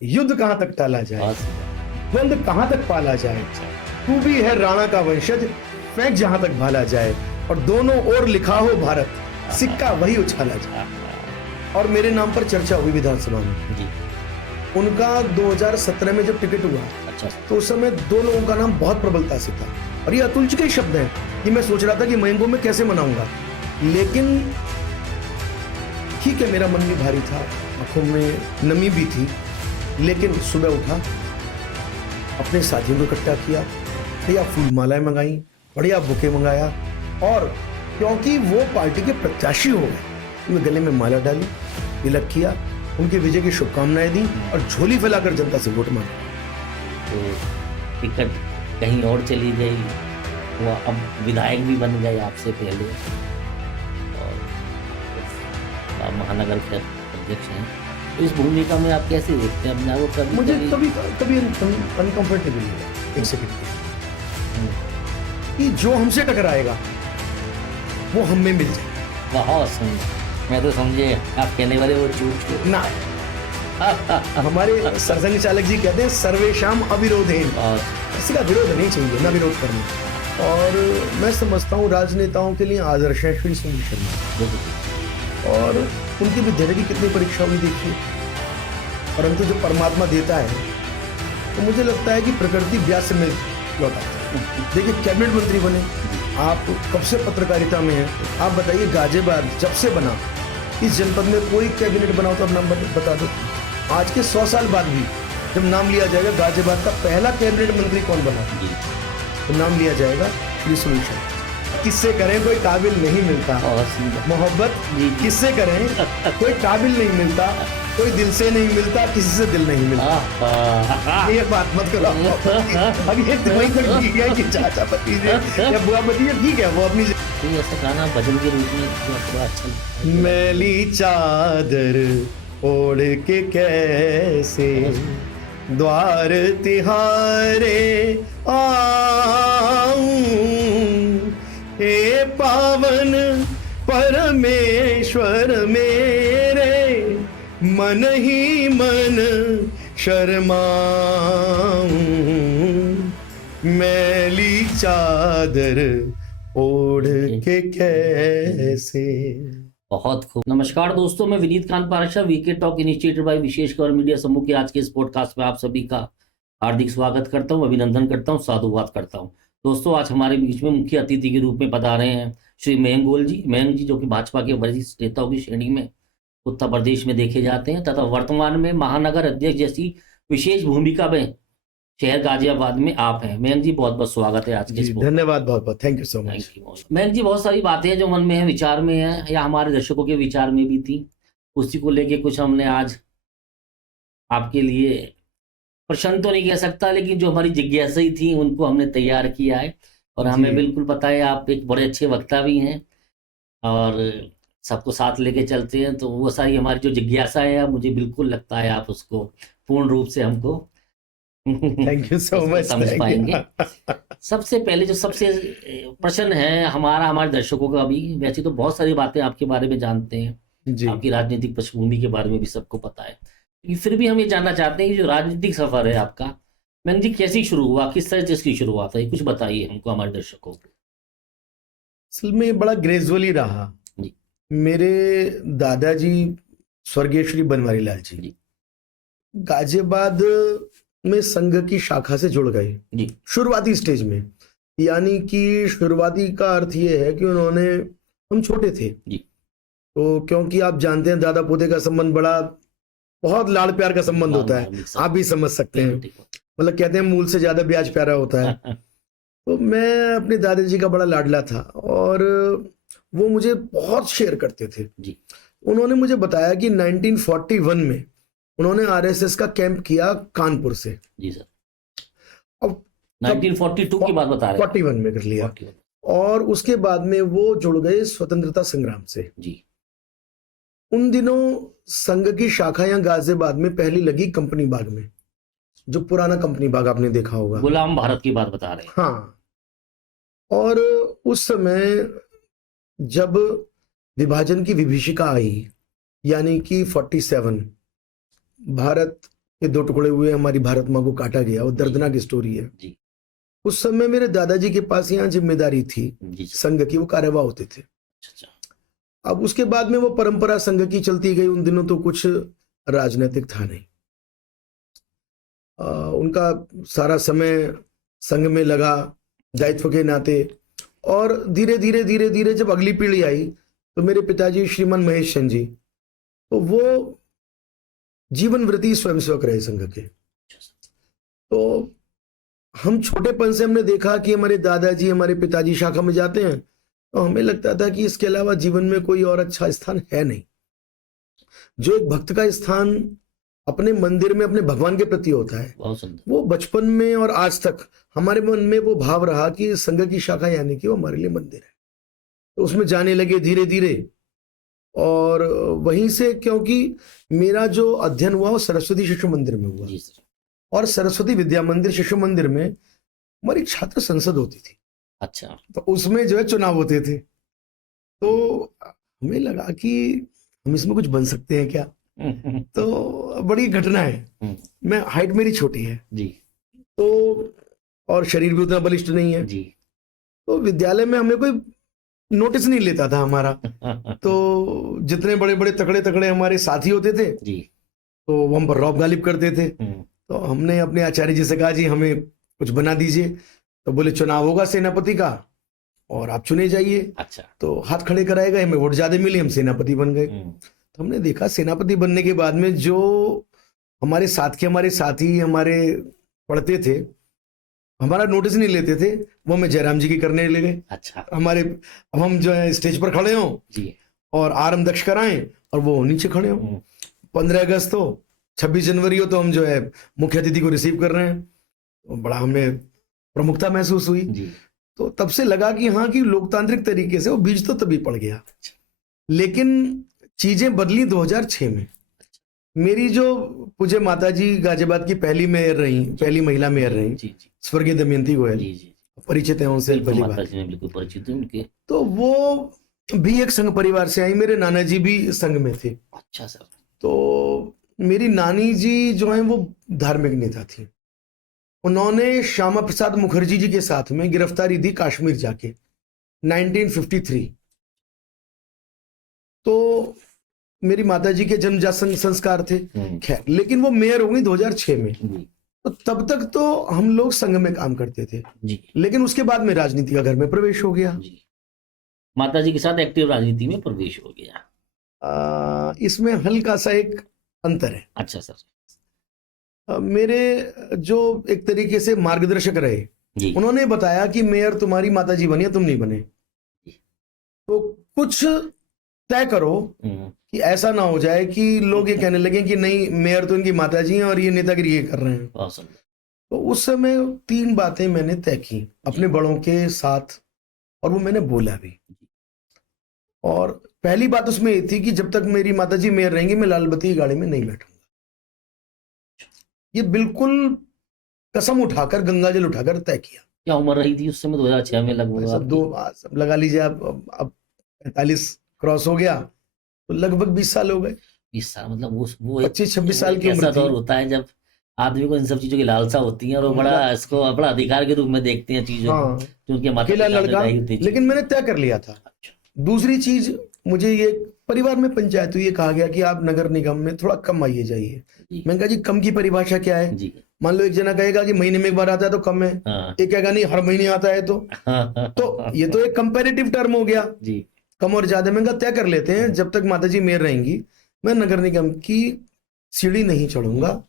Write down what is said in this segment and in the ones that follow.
युद्ध कहां तक टाला जाए, द्वंद कहां तक पाला जाए, तू भी है राणा का वंशज, फेंक जहां तक भाला जाए, और दोनों ओर लिखा हो भारत, सिक्का वही उछाला जाए। और मेरे नाम पर चर्चा हुई विधानसभा में जी। उनका 2017 में जब टिकट हुआ, अच्छा, तो उस समय दो लोगों का नाम बहुत प्रबलता से था, और ये अतुल जी के शब्द हैं कि मैं सोच रहा था कि मयंको में कैसे मनाऊंगा, लेकिन ठीक है मेरा मन भी भारी था, आंखों में नमी भी थी, लेकिन सुबह उठा, अपने साथियों को इकट्ठा किया, बढ़िया फूल मालाएं मंगाई, बढ़िया बुके मंगाया, और क्योंकि वो पार्टी के प्रत्याशी हो गए, उनके गले में माला डाली, तिलक किया, उनके विजय की शुभकामनाएं दी और झोली फैलाकर जनता से वोट मांगा। तो टिकट कहीं और चली गई, वो अब विधायक भी बन गए आपसे पहले, और आप महानगर के अध्यक्ष हैं, तो इस भूमिका में आप कैसे देखते हैं अपने आप को? मुझे कभी अनकंफर्टेबल हुआ एक सेकंड कि जो हमसे टकराएगा वो हम में मिल जाए। बहुत मैं तो समझे आप कहने वाले वो झूठ ना हमारे सरसंघ चालक जी कहते हैं सर्वेशाम अविरोधेन, किसी का विरोध नहीं चाहिए, ना विरोध करना। और मैं समझता हूँ राजनेताओं के लिए आदर्श है श्री सुनील शर्मा, और उनकी विद्यार्थी की कितनी परीक्षा हुई देखिए, परंतु जो परमात्मा देता है तो मुझे लगता है कि प्रकृति ब्याज से मिल लौटा। देखिए कैबिनेट मंत्री बने, आप कब से पत्रकारिता में हैं, आप बताइए गाजियाबाद जब से बना, इस जनपद में कोई कैबिनेट बनाओ तो अब नाम बता दो। आज के 100 साल बाद भी जब नाम लिया जाएगा गाजियाबाद का पहला कैबिनेट मंत्री कौन बना, तो नाम लिया जाएगा श्री सुनील शर्मा। किससे करें, कोई काबिल नहीं मिलता, मोहब्बत किससे करें, कोई काबिल नहीं मिलता, कोई दिल से नहीं मिलता, किसी से दिल नहीं मिलता। ये बात मत करो, अब ये वही तो ठीक है कि चाचा पति या बुआ पति है, ठीक है वो अपनी ऐसा गाना भजन के रूप में थोड़ा अच्छा। मैली चादर ओढ़ के कैसे द्वार तिहारे आऊं, हे पावन परमेश्वर मेरे, मन ही मन शर्माऊं, मैली चादर ओढ़ के कैसे। बहुत खूब। नमस्कार दोस्तों, मैं Vineet Kant Parashar, VK talk initiated by Vishesh cover media समूह के आज के इस पॉडकास्ट में आप सभी का हार्दिक स्वागत करता हूं, अभिनंदन करता हूं, साधुवाद करता हूं। दोस्तों आज हमारे बीच में मुख्य अतिथि के रूप में पधारे हैं श्री मयंक गोयल जी। मयंक जी जो कि भाजपा के वरिष्ठ नेताओं की श्रेणी में उत्तर प्रदेश में देखे जाते हैं तथा वर्तमान में महानगर अध्यक्ष जैसी विशेष भूमिका में शहर गाजियाबाद में आप हैं। मयंक जी बहुत बहुत स्वागत है आज के। धन्यवाद, बहुत बहुत thank you so much. Mayank ji बहुत सारी बातें हैं जो मन में है, विचार में है, या हमारे दर्शकों के विचार में भी थी, उसी को लेके कुछ हमने आज आपके लिए प्रश्न तो नहीं कह सकता, लेकिन जो हमारी जिज्ञासा ही थी उनको हमने तैयार किया है। और हमें बिल्कुल पता है आप एक बड़े अच्छे वक्ता भी हैं और सबको साथ लेके चलते हैं, तो वो सारी हमारी जो जिज्ञासा है मुझे बिल्कुल लगता है आप उसको पूर्ण रूप से हमको थैंक यू सो मच समझ पाएंगे। सबसे पहले जो सबसे प्रश्न है हमारे दर्शकों का भी, वैसे तो बहुत सारी बातें आपके बारे में जानते हैं जी, आपकी राजनीतिक पृष्ठभूमि के बारे में भी सबको पता है, फिर भी हम ये जानना चाहते हैं कि जो राजनीतिक सफर है आपका मयंक जी कैसे शुरू हुआ, किस तरह से इसकी शुरुआत है, कुछ बताइए हमको, हमारे दर्शकों को। असल में बड़ा ग्रेजुअली रहा जी। मेरे दादाजी स्वर्गीय श्री बनवारी लाल जी गाजियाबाद में संघ की शाखा से जुड़ गए जी शुरुआती स्टेज में, यानी कि शुरुआती का अर्थ ये है कि उन्होंने, हम छोटे थे जी, तो क्योंकि आप जानते हैं दादा पोते का संबंध बड़ा बहुत लाड़ प्यार का संबंध होता है, आप भी समझ सकते हैं, मतलब कहते हैं मूल से ज्यादा ब्याज प्यारा होता है। तो मैं अपने दादाजी का बड़ा लाडला था और वो मुझे बहुत शेयर करते थे जी। उन्होंने मुझे बताया कि 1941 में उन्होंने आरएसएस का कैंप किया कानपुर से जी सर। अब 1942 की बात बता रहे हैं, 41 में कर लिया, और उसके बाद में वो जुड़ गए स्वतंत्रता संग्राम से जी। उन दिनों संघ की शाखा यहाँ गाजियाबाद में पहली लगी कंपनी बाग में, जो पुराना कंपनी बाग आपने देखा होगा, गुलाम भारत की बात बता रहे हैं। हाँ, और उस समय जब विभाजन की विभीषिका आई, यानी कि 47, भारत ये 2 टुकड़े हुए, हमारी भारत माँ को काटा गया, वो दर्दनाक स्टोरी है। जी उस समय मेरे दादाजी के पास यहाँ जिम्मेदारी थी जी संघ की, वो कार्यवाह होते थे। अच्छा अब उसके बाद में वो परंपरा संघ की चलती गई। उन दिनों तो कुछ राजनीतिक था नहीं। उनका सारा समय संघ में लगा दायित्व के नाते। और धीरे धीरे धीरे धीरे जब अगली पीढ़ी आई तो मेरे पिताजी श्रीमान महेश चंद जी, तो वो जीवन वृत्ति स्वयंसेवक रहे संघ के। तो हम छोटेपन से हमने देखा कि हमारे दादाजी हमारे पिताजी शाखा में जाते हैं, तो हमें लगता था कि इसके अलावा जीवन में कोई और अच्छा स्थान है नहीं। जो एक भक्त का स्थान अपने मंदिर में अपने भगवान के प्रति होता है, बहुत सुंदर। वो बचपन में और आज तक हमारे मन में वो भाव रहा कि संघ की शाखा यानी कि वो हमारे लिए मंदिर है। तो उसमें जाने लगे धीरे धीरे। और वहीं से, क्योंकि मेरा जो अध्ययन हुआ वो सरस्वती शिशु मंदिर में हुआ, जी सर। और सरस्वती विद्या मंदिर शिशु मंदिर में हमारी छात्र संसद होती थी। अच्छा तो उसमें जो है चुनाव होते थे। तो हमें लगा कि हम इसमें कुछ बन सकते हैं क्या। तो बड़ी घटना है, मैं हाइट मेरी छोटी है जी तो, और शरीर भी उतना बलिष्ठ नहीं है। जी तो विद्यालय में हमें कोई नोटिस नहीं लेता था हमारा। तो जितने बड़े बड़े तकड़े तकड़े हमारे साथी होते थे जी तो वो हम पर रौब गालिब करते थे। तो हमने अपने आचार्य जी से कहा, जी हमें कुछ बना दीजिए। तो बोले चुनाव होगा सेनापति का और आप चुने जाइए। अच्छा तो हाथ खड़े कराए गए, हमें वोट ज्यादा मिले, हम सेनापति बन गए। तो हमने देखा सेनापति बनने के बाद में जो हमारे साथ के हमारे साथी हमारे पढ़ते थे, हमारा नोटिस नहीं लेते थे, वो हमें जयराम जी की करने लगे। अच्छा हमारे, अब हम जो है स्टेज पर खड़े हों जी और आरम दक्ष कराएं और वो नीचे खड़े हों। 15 अगस्त हो, 26 जनवरी हो, तो हम जो है मुख्य अतिथि को रिसीव कर रहे हैं। तो बड़ा हमें प्रमुखता महसूस हुई। जी तो तब से लगा कि हाँ, कि लोकतांत्रिक तरीके से वो बीज तो तभी पड़ गया। लेकिन चीजें बदली 2006 में। मेरी जो पूज्य माताजी गाजियाबाद की पहली मेयर रही, पहली महिला मेयर रही, जी जी स्वर्गीय दमयंती गोयल, जी जी परिचित है उनसे, बिल्कुल, भली माता बात। जी ने बिल्कुल परिचित हूँ उनके। तो वो भी एक संघ परिवार से आई, मेरे नाना जी भी संघ में थे। अच्छा सर। तो मेरी नानी जी जो है वो धार्मिक नेता थी। उन्होंने श्यामा प्रसाद मुखर्जी जी के साथ में गिरफ्तारी दी कश्मीर जाके 1953। तो मेरी माताजी के जन्मजात संस्कार थे, खैर, लेकिन वो मेयर हो गई 2006 में। तो तब तक तो हम लोग संघ में काम करते थे जी लेकिन उसके बाद में राजनीति का घर में प्रवेश हो गया। जी माता जी के साथ एक्टिव राजनीति में प्रवेश हो गया। इसमें हल्का सा एक अंतर है। अच्छा सर। मेरे जो एक तरीके से मार्गदर्शक रहे, जी उन्होंने बताया कि मेयर तुम्हारी माताजी बनी है, तुम नहीं बने। तो कुछ तय करो कि ऐसा ना हो जाए कि लोग ये कहने लगे कि नहीं, मेयर तो इनकी माताजी हैं और ये नेतागिरी ये कर रहे हैं। तो उस समय 3 बातें मैंने तय की अपने बड़ों के साथ, और वो मैंने बोला भी। और पहली बात उसमें ये थी कि जब तक मेरी माताजी मेयर रहेंगी, मैं लाल बत्ती की गाड़ी में नहीं बैठूंगा। ये बिल्कुल कसम उठाकर, गंगा जल उठाकर तय किया। क्या उम्र रही थी उस समय? 2006 में लगभग सब लगा लीजिए आप, अब 45 क्रॉस हो गया, तो लगभग 20 साल हो गए। 20 साल मतलब वो 25-26 साल की उम्र ऐसा थी। दौर होता है जब आदमी को इन सब चीजों की लालसा होती है और वो बड़ा इसको अपना अधिकार के रूप में देखते हैं चीजों को, क्योंकि अकेला लड़का, लेकिन मैंने तय कर लिया था। दूसरी चीज, मुझे ये परिवार में पंचायत हुई, ये कहा गया कि आप नगर निगम में थोड़ा कम आइए जाइए। मैंने कहा जी कम की परिभाषा क्या है? मान लो एक जना कहेगा कि महीने में एक बार आता है तो कम है, एक कहेगा नहीं हर महीने आता है तो ये तो एक कंपैरेटिव टर्म हो गया जी, कम और ज्यादा। मैंने कहा तय कर लेते हैं, जब तक माताजी मेयर रहेंगी मैं नगर निगम की सीढ़ी नहीं चढ़ूंगा,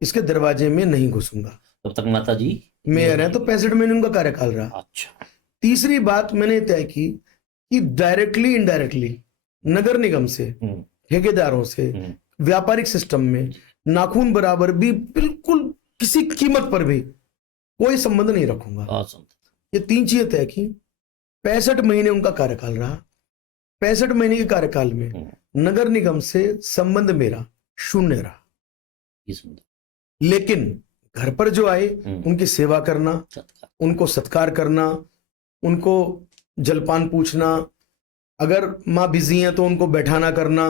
इसके दरवाजे में नहीं घुसूंगा। तब तक माताजी मेयर है तो 65 महीने उनका कार्यकाल रहा। अच्छा। तीसरी बात मैंने तय की कि डायरेक्टली इनडायरेक्टली नगर निगम से, ठेकेदारों से, व्यापारिक सिस्टम में नाखून बराबर भी बिल्कुल किसी कीमत पर भी कोई संबंध नहीं रखूंगा। ये 3 चीजें तय की। 65 महीने उनका कार्यकाल रहा। 65 महीने के कार्यकाल में नगर निगम से संबंध मेरा शून्य रहा। लेकिन घर पर जो आए उनकी सेवा करना, उनको सत्कार करना, उनको जलपान पूछना, अगर माँ बिजी हैं तो उनको बैठाना करना,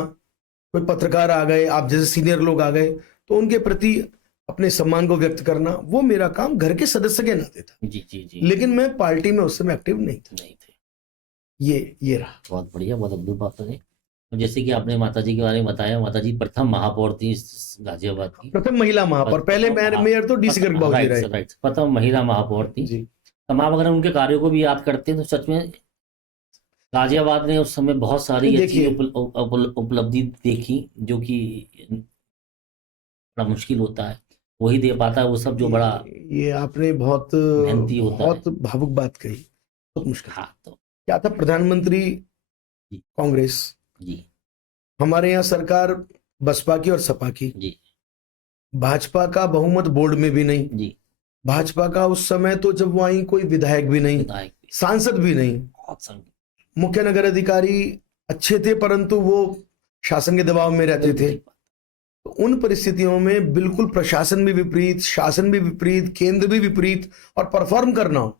कोई पत्रकार आ गए, आप जैसे सीनियर लोग आ गए तो उनके प्रति अपने सम्मान को व्यक्त करना वो मेरा काम घर के सदस्य के नाते था। जी जी जी। लेकिन मैं पार्टी में उस समय एक्टिव नहीं था। नहीं थे। ये रहा। बहुत बढ़िया, बहुत अद्भुत बात है। तो जैसे कि आपने माता जी के बारे में बताया, माता जी प्रथम महापौर थी इस गाजियाबाद की, प्रथम महिला महापौर, पहले मेयर तो डीसी गर्ग बाबू जी रहे। राइट, प्रथम महिला महापौर थी जी। तमाम। अगर उनके कार्यों को भी याद करते हैं तो सच में गाजियाबाद ने उस समय बहुत सारी ऐसी उपलब्धि देखी जो कि बड़ा मुश्किल होता है, वही दे पाता है वो सब जो बड़ा ये आपने बहुत मेहनती होता बहुत भावुक बात कही, बहुत मुश्किल। हाँ, तो क्या था, प्रधानमंत्री कांग्रेस जी, हमारे यहाँ सरकार बसपा की और सपा की जी, भाजपा का बहुमत बोर्ड में भी नहीं जी, भाजपा का उस समय तो जब वो आई कोई विधायक भी नहीं, सांसद भी नहीं, मुख्य नगर अधिकारी अच्छे थे परंतु वो शासन के दबाव में रहते थे। तो उन परिस्थितियों में बिल्कुल प्रशासन भी विपरीत, शासन भी विपरीत, केंद्र भी विपरीत और परफॉर्म करना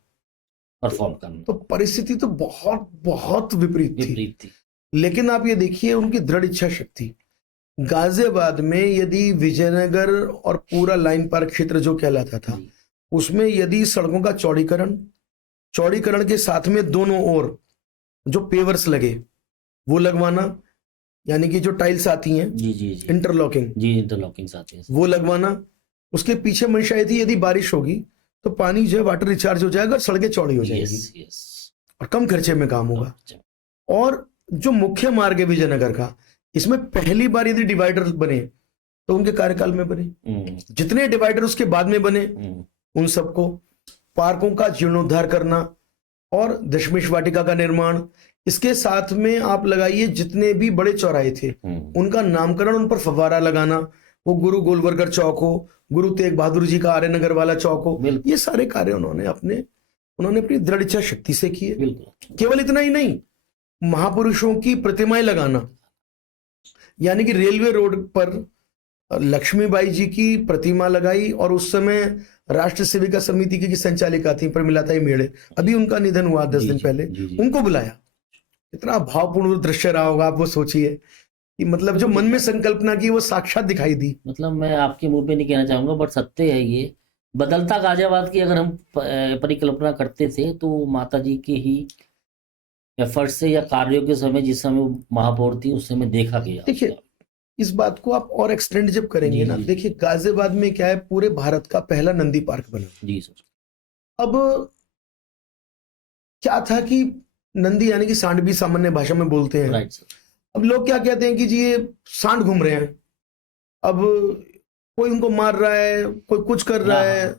तो परिस्थिति तो बहुत बहुत विपरीत थी। लेकिन आप ये देखिए उनकी दृढ़ इच्छा शक्ति। गाजियाबाद में यदि विजयनगर और पूरा लाइन पार्क क्षेत्र जो कहलाता था उसमें यदि सड़कों का चौड़ीकरण के साथ में दोनों ओर जो पेवर्स लगे वो लगवाना, यानी कि जो टाइल्स आती हैं इंटरलॉकिंग आती है वो लगवाना। उसके पीछे मंशा ये थी यदि बारिश होगी तो पानी जो है वाटर रिचार्ज हो जाएगा, सड़कें चौड़ी हो जाएगी और कम खर्चे में काम होगा। और जो मुख्य मार्ग है विजयनगर का, इसमें पहली बार यदि डिवाइडर बने तो उनके कार्यकाल में बने। जितने डिवाइडर उसके बाद में बने उन सबको, पार्कों का जीर्णोद्धार करना और दशमेश वाटिका का निर्माण, इसके साथ में आप लगाइए जितने भी बड़े चौराहे थे उनका नामकरण, उन पर फव्वारा लगाना, वो गुरु गोलवलकर चौक हो, गुरु तेग बहादुर जी का आर्यनगर वाला चौक हो, ये सारे कार्य उन्होंने अपनी दृढ़ इच्छा शक्ति से किए। केवल इतना ही नहीं, महापुरुषों की प्रतिमाएं लगाना, यानी कि रेलवे रोड पर लक्ष्मीबाई जी की प्रतिमा लगाई और उस समय राष्ट्र सेविका समिति की संचालिका थी प्रमिलाताई मेड़े, अभी उनका निधन हुआ 10 दिन पहले, उनको बुलाया। इतना भावपूर्ण दृश्य रहा होगा, आप वो सोचिए कि मतलब जो मन में संकल्पना की वो साक्षात दिखाई दी। मतलब मैं आपके मुंह पे नहीं कहना चाहूंगा बट सत्य है ये। बदलता गाजियाबाद की अगर हम परिकल्पना करते थे तो माता जी के ही एफर्ट से या कार्यों के समय जिस समय महापौर थी उस समय देखा गया। देखिए इस बात को आप और एक्सटेंड जब करेंगे ना, देखिए गाजियाबाद में क्या है, पूरे भारत का पहला नंदी पार्क बना। जी सर। अब क्या था कि नंदी यानी कि सांड भी सामान्य भाषा में बोलते हैं। Right sir. अब लोग क्या कहते हैं कि जी ये सांड घूम रहे हैं, अब कोई उनको मार रहा है, कोई कुछ कर रहा है,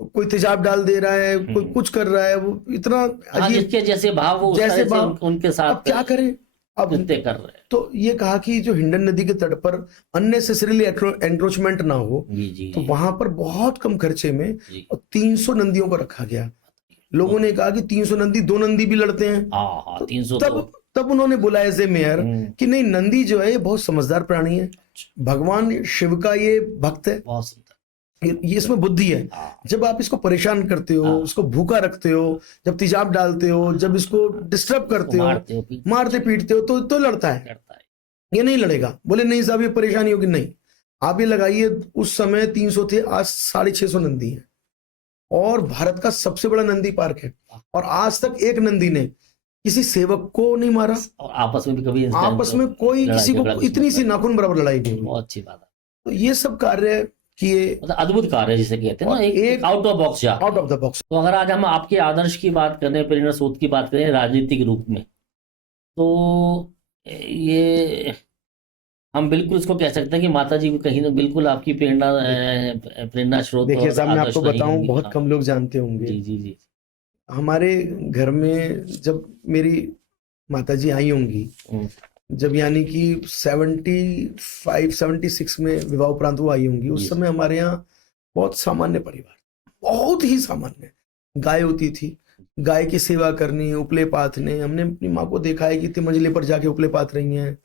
कोई तेजाब डाल दे रहा है, कोई कुछ कर रहा है, वो इतना अजीब जैसे भाव उनके साथ अब क्या करें, अब कर रहे हैं। तो ये कहा कि जो हिंडन नदी के तट पर अननेसेसरीली एंक्रोचमेंट ना हो, तो वहां पर बहुत कम खर्चे में 300 नंदियों को रखा गया। लोगों ने कहा कि 300 नंदी, 2 नंदी भी लड़ते हैं। तो 300 तब उन्होंने बोला एज ए मेयर कि नहीं, नंदी जो है ये बहुत समझदार प्राणी है, भगवान शिव का ये भक्त है, ये इसमें बुद्धि है। जब आप इसको परेशान करते हो, उसको भूखा रखते हो, जब तेजाब डालते हो, जब इसको डिस्टर्ब करते हो, मारते पीटते हो तो लड़ता है, ये नहीं लड़ेगा। बोले नहीं साहब ये परेशानी होगी, नहीं आप ये लगाइए। उस समय 300 थे, आज 650 नंदी है और भारत का सबसे बड़ा नंदी पार्क है। और आज तक एक नंदी ने किसी सेवक को नहीं मारा और आपस में भी कभी आपस में कोई किसी को इतनी सी नाखून बराबर लड़ाई नहीं। बहुत अच्छी बात है। तो ये सब कार्य किए, मतलब अद्भुत कार्य जिसे कहते हैं ना, एक आउट ऑफ द बॉक्स। तो अगर आज हम आपके आदर्श की बात करें, प्रेरणा स्रोत की बात करें राजनीतिक रूप में, तो ये हम बिल्कुल इसको कह सकते हैं कि माता जी कहीं ना बिल्कुल आपकी प्रेरणा स्रोत। देखिए साहब, मैं आपको बताऊं, बहुत कम लोग जानते होंगे। जी। हमारे घर में जब मेरी माता जी आई होंगी, जब यानी कि 75-76 में विवाह उपरांत वो आई होंगी, उस समय हमारे यहाँ बहुत सामान्य परिवार, बहुत ही सामान्य, गाय होती थी, गाय की सेवा करनी, उपले पाथने। हमने अपनी माँ को देखा है कि इतने मंजिले पर जाके उपले पाथ रही हैं,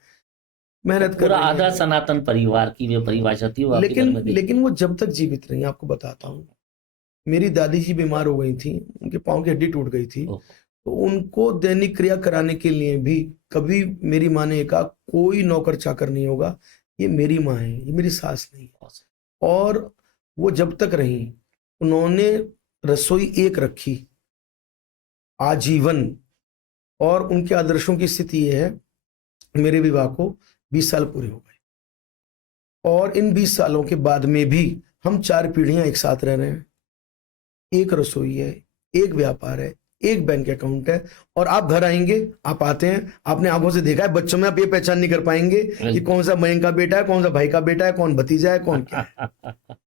मेहनत कर रही हैं। आधा सनातन परिवार की जो परिभाषा थी वो लेकिन वो जब तक जीवित रही, आपको बताता हूँ, मेरी दादी जी बीमार हो गई थी, उनके पाँव की हड्डी टूट गई थी, तो उनको दैनिक क्रिया कराने के लिए भी कभी मेरी माँ ने कहा कोई नौकर चाकर नहीं होगा, ये मेरी माँ है, ये मेरी सास नहीं है। और वो जब तक रही उन्होंने रसोई एक रखी आजीवन, और उनके आदर्शों की स्थिति ये है, मेरे विवाह को 20 साल पूरे हो गए और इन 20 सालों के बाद में भी हम 4 पीढ़ियां एक साथ रह रहे हैं। एक रसोई है, एक व्यापार है, एक बैंक अकाउंट है, और आप घर आएंगे, आप आते हैं, आपने आंखों से देखा है बच्चों में आप ये पहचान नहीं कर पाएंगे कि कौन सा मयंक का बेटा है, कौन सा भाई का बेटा है, कौन भतीजा है, कौन क्या है।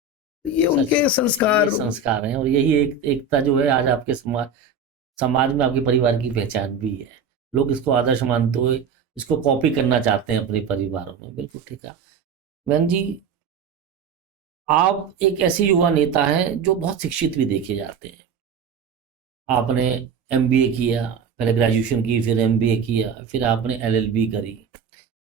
ये उनके संस्कार हैं, और यही एकता जो है आज आपके समाज में, आपके परिवार की पहचान भी है। लोग इसको आदर्श मानते हुए इसको कॉपी करना चाहते हैं अपने परिवारों में। बिल्कुल ठीक है। मयंक जी, आप एक ऐसे युवा नेता हैं जो बहुत शिक्षित भी देखे जाते हैं। आपने MBA किया, पहले ग्रेजुएशन की, फिर MBA किया, फिर आपने LLB करी,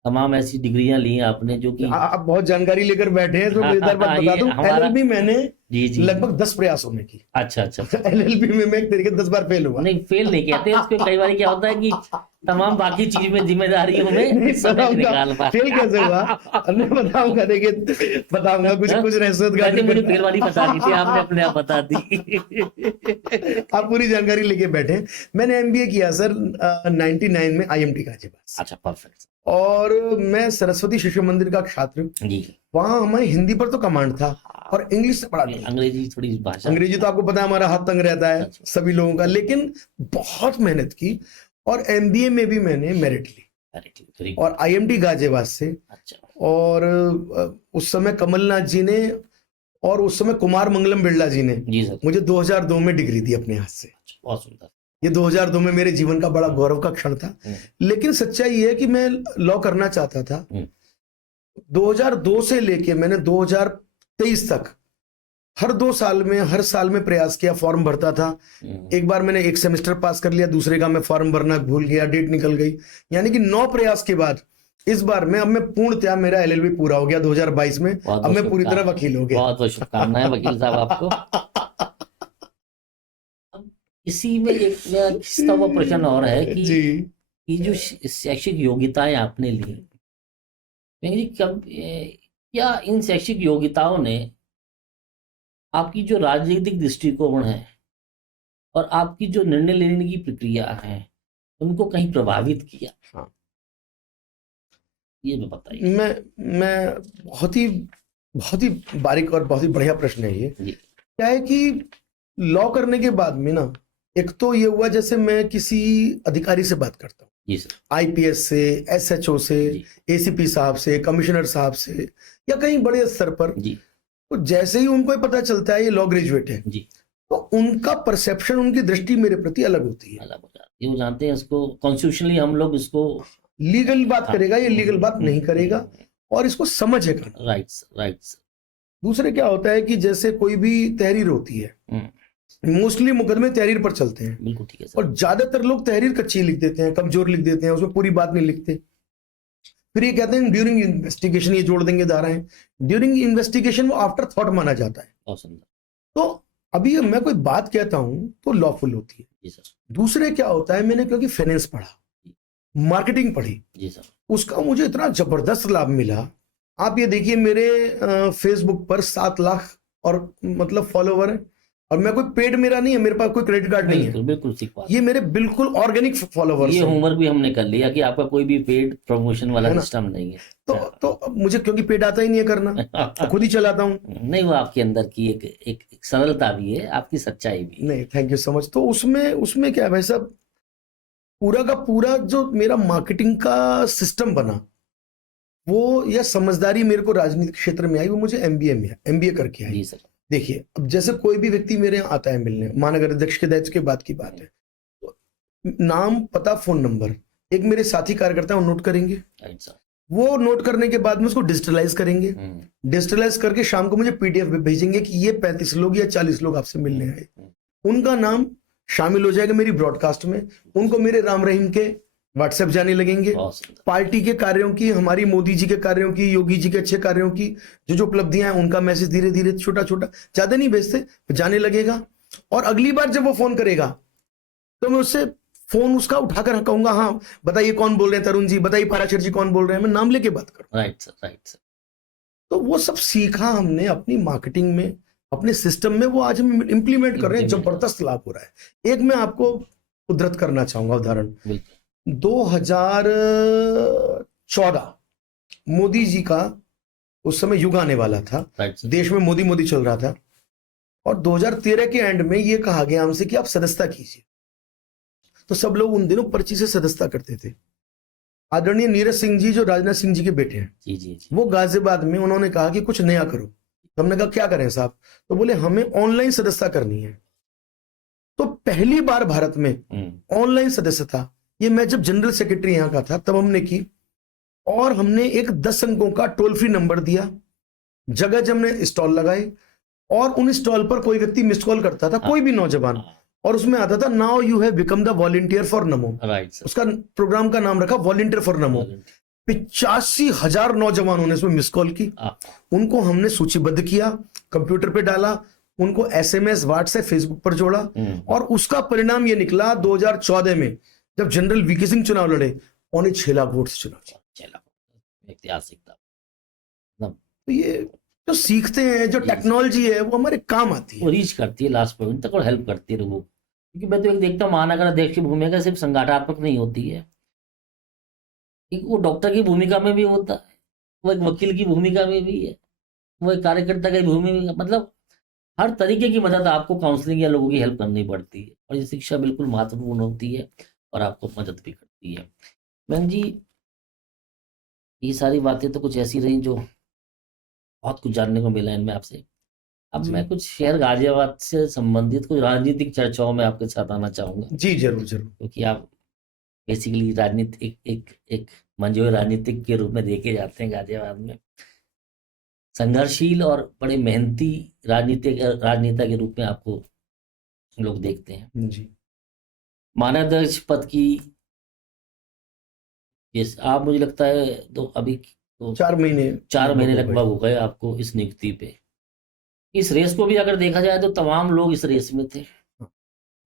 तमाम ऐसी डिग्रियां ली हैं आपने जो कि आप बहुत जानकारी लेकर बैठे हैं। तो मजेदार बात बता दूं, LLB मैंने जी लगभग 10 प्रयासों में की। अच्छा। LLB में मैं एक तरीके 10 बार फेल हुआ। नहीं, फेल नहीं कहते उसको, कई बार क्या होता है कि तमाम बाकी चीज में जिम्मेदारियों में समय निकाल पा। फेल कैसे हुआ मैं बताऊंगा, देखिए बताऊंगा कुछ रहस्योद्घाटन। मुझे फेल वाली बता दी थी आपने, अपने आप बता दी। आप पूरी जानकारी लेके बैठे। मैंने MBA किया सर 99 में IMT गाजियाबाद। अच्छा, परफेक्ट। और मैं सरस्वती शिशु मंदिर का छात्र जी। वहां हमें हिंदी पर तो कमांड था और इंग्लिश से पढ़ा, अंग्रेजी थोड़ी भाषा, अंग्रेजी तो आपको पता है हमारा हाथ तंग रहता है सभी लोगों का, लेकिन बहुत मेहनत की और MBA में भी मैंने मेरिट ली और IMT गाजियाबाद से। अच्छा। और उस समय कमलनाथ जी ने और उस समय कुमार मंगलम बिरला जी ने मुझे 2002 में डिग्री दी अपने हाथ से। बहुत सुंदर। ये 2002 में मेरे जीवन का बड़ा गौरव का क्षण था। लेकिन सच्चाई ये है कि मैं लॉ करना चाहता था। 2002 से लेके मैंने 2023 तक हर 2 साल में, हर साल में प्रयास किया, फॉर्म भरता था। एक बार मैंने 1 सेमेस्टर पास कर लिया, दूसरे का मैं फॉर्म भरना भूल गया, डेट निकल गई। यानी कि 9 प्रयास के बाद इस बार मैं पूर्णतया मेरा LLB पूरा हो गया 2022 में। अब मैं पूरी तरह वकील हो गया। बहुत बहुत शुभकामनाएं वकील साहब आपको। इसी में एक खिंचता हुआ प्रश्न और है कि जी, ये जो शैक्षिक योग्यताएं आपने ली, कब क्या इन शैक्षिक योग्यताओं ने आपकी जो राजनीतिक दृष्टिकोण है और आपकी जो निर्णय लेने की प्रक्रिया है उनको कहीं प्रभावित किया? हाँ, ये बताइए। मैं बहुत ही बारीक और बहुत ही बढ़िया प्रश्न है ये। क्या है कि लॉ करने के बाद में ना, एक तो ये हुआ जैसे मैं किसी अधिकारी से बात करता हूँ, IPS से, SHO से, ACP साहब से, कमिश्नर साहब से, या कहीं बड़े स्तर पर, तो जैसे ही उनको पता चलता है ये लॉ ग्रेजुएट है, तो उनका परसेप्शन, उनकी दृष्टि मेरे प्रति अलग होती है। अलग हो जाती है। वो जानते हैं इसको कॉन्स्टिट्यूशनली हम लोग इसको लीगल बात करेगा, ये लीगल बात नहीं करेगा और इसको समझेगा। राइट। दूसरे क्या होता है कि जैसे कोई भी तहरीर होती है, मोस्टली मुकदमे तहरीर पर चलते हैं। बिल्कुल ठीक है सर। और ज्यादातर लोग तहरीर कच्ची लिख देते हैं, कमजोर लिख देते हैं, उसमें पूरी बात नहीं लिखते। फिर ये कहते हैं ड्यूरिंग इन्वेस्टिगेशन, ये जोड़ देंगे धाराएं। ड्यूरिंग इन्वेस्टिगेशन वो आफ्टर थॉट माना जाता है। तो अभी मैं कोई बात कहता हूं तो लॉफुल होती है। जी सर। दूसरे क्या होता है, मैंने क्योंकि फाइनेंस पढ़ा, मार्केटिंग पढ़ी, जी सर, उसका मुझे इतना जबरदस्त लाभ मिला। आप ये देखिए मेरे फेसबुक पर 7 लाख और मतलब फॉलोवर है, और मैं कोई पेड मेरा नहीं है, मेरे पास कोई क्रेडिट कार्ड नहीं है। बिल्कुल ठीक बात। ये मेरे बिल्कुल ऑर्गेनिक फॉलोवर्स। ये होमवर्क भी हमने कर लिया कि आपका कोई भी पेड प्रमोशन वाला सिस्टम नहीं है। तो मुझे क्योंकि पेड आता ही नहीं है करना, खुद ही चलाता हूँ। नहीं, वो आपके अंदर की एक सरलता भी है, आपकी सच्चाई भी। नहीं, थैंक यू सो मच। तो उसमें क्या है भाई साहब, पूरा का पूरा जो मेरा मार्केटिंग का सिस्टम बना, वो यह समझदारी मेरे को राजनीतिक क्षेत्र में आई, वो मुझे MBA करके आई। जी सर। देखिए, अब जैसे कोई भी व्यक्ति मेरे यहाँ आता है मिलने, महानगर अध्यक्ष के दायित्व के बाद की बात है, तो नाम, पता, फोन नंबर एक मेरे साथी कार्यकर्ता वो नोट करेंगे। वो नोट करने के बाद में उसको डिजिटलाइज करेंगे। डिजिटलाइज करके शाम को मुझे PDF में भेजेंगे कि ये 35 लोग या 40 लोग आपसे मिलने आए। उनका नाम शामिल हो जाएगा मेरी ब्रॉडकास्ट में, उनको मेरे राम रहीम के WhatsApp जाने लगेंगे। पार्टी के कार्यों की, हमारी मोदी जी के कार्यों की, योगी जी के अच्छे कार्यों की जो उपलब्धियां हैं, उनका मैसेज धीरे धीरे छोटा छोटा, ज्यादा नहीं भेजते, जाने लगेगा। और अगली बार जब वो फोन करेगा तो मैं उससे फोन उसका उठाकर कहूंगा, हाँ बताइए कौन बोल रहे हैं, तरुण जी बताइए, पाराशर जी कौन बोल रहे हैं, मैं नाम लेके बात करूँ। Right sir. तो वो सब सीखा हमने अपनी मार्केटिंग में, अपने सिस्टम में, वो आज हम इम्प्लीमेंट कर रहे हैं, जबरदस्त लाभ हो रहा है। एक मैं आपको उद्धृत करना चाहूंगा उदाहरण। 2014 मोदी जी का उस समय युग आने वाला था, देश में मोदी मोदी चल रहा था, और 2013 के एंड में ये कहा गया हमसे कि आप सदस्यता कीजिए। तो सब लोग उन दिनों पर्ची से सदस्यता करते थे। आदरणीय नीरज सिंह जी, जो राजनाथ सिंह जी के बेटे हैं, जी। वो गाजियाबाद में उन्होंने कहा कि कुछ नया करो। तो हमने कहा क्या करें साहब? तो बोले हमें ऑनलाइन सदस्यता करनी है। तो पहली बार भारत में ऑनलाइन सदस्यता, ये मैं जब जनरल सेक्रेटरी यहां का था तब हमने की, और हमने एक 10 अंकों का टोल फ्री नंबर दिया। जगह जब हमने स्टॉल लगाए, और उन स्टॉल पर कोई व्यक्ति मिस कॉल करता था, कोई भी नौजवान, और उसमें आता था now you have become the volunteer for नमो। उसका प्रोग्राम का नाम रखा वॉलंटियर फॉर नमो। 85,000 नौजवानों ने उसमें मिस कॉल की। उनको हमने सूचीबद्ध किया, कंप्यूटर पे डाला, उनको SMS, व्हाट्सएप, फेसबुक पर जोड़ा, और उसका परिणाम ये निकला 2014 में जब जनरल वीके सिंह चुनाव लड़े, 6.25 लाख वोट से चुनाव जीता। ऐतिहासिक था। तो ये जो सीखते हैं, जो टेक्नोलॉजी है, वो हमारे काम आती है, वो रीच करती है लास्ट पॉइंट तक और हेल्प करती है लोगों को। क्योंकि मैं तो एक देखता हूँ, महानगर अध्यक्ष की भूमिका सिर्फ संगठनात्मक नहीं होती है, वो डॉक्टर की भूमिका में भी होता है, वो एक वकील की भूमिका में भी है, वो एक कार्यकर्ता की भूमिका, मतलब हर तरीके की मदद आपको काउंसलिंग या लोगों की हेल्प करनी पड़ती है, और ये शिक्षा बिल्कुल महत्वपूर्ण होती है और आपको मदद भी करती है। बहन जी, ये सारी बातें तो कुछ ऐसी रही जो बहुत कुछ जानने को मिला इनमें आपसे। अब मैं कुछ शहर गाजियाबाद से संबंधित कुछ राजनीतिक चर्चाओं में आपके साथ आना चाहूंगा। जी जरूर जरूर। क्योंकि आप बेसिकली राजनीतिक एक मंझोर राजनीतिक के रूप में देखे जाते हैं गाजियाबाद में, संघर्षशील और बड़े मेहनती राजनेता के रूप में आपको लोग देखते हैं जी। मानवाध्यक्ष पद की आप, मुझे लगता है तो अभी तो 4 महीने लगभग हो गए आपको इस नियुक्ति पे। इस रेस को भी अगर देखा जाए तो तमाम लोग इस रेस में थे,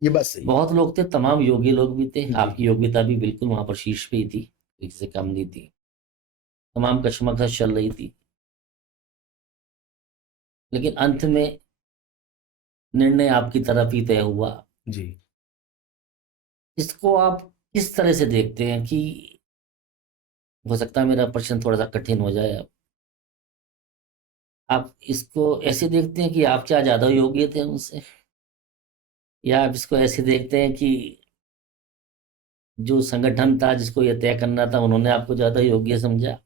ये बात सही। बहुत लोग थे, तमाम योग्य लोग भी थे, आपकी योग्यता भी बिल्कुल वहां पर शीर्ष पे ही थी, किसी से कम नहीं थी, तमाम कशमकश चल रही थी, लेकिन अंत में निर्णय आपकी तरफ ही तय हुआ। जी। इसको आप किस तरह से देखते हैं? कि हो सकता है मेरा प्रश्न थोड़ा सा कठिन हो जाए, आप इसको ऐसे देखते हैं कि आप क्या ज्यादा योग्य थे उनसे, या आप इसको ऐसे देखते हैं कि जो संगठन था जिसको यह तय करना था उन्होंने आपको ज्यादा योग्य समझा,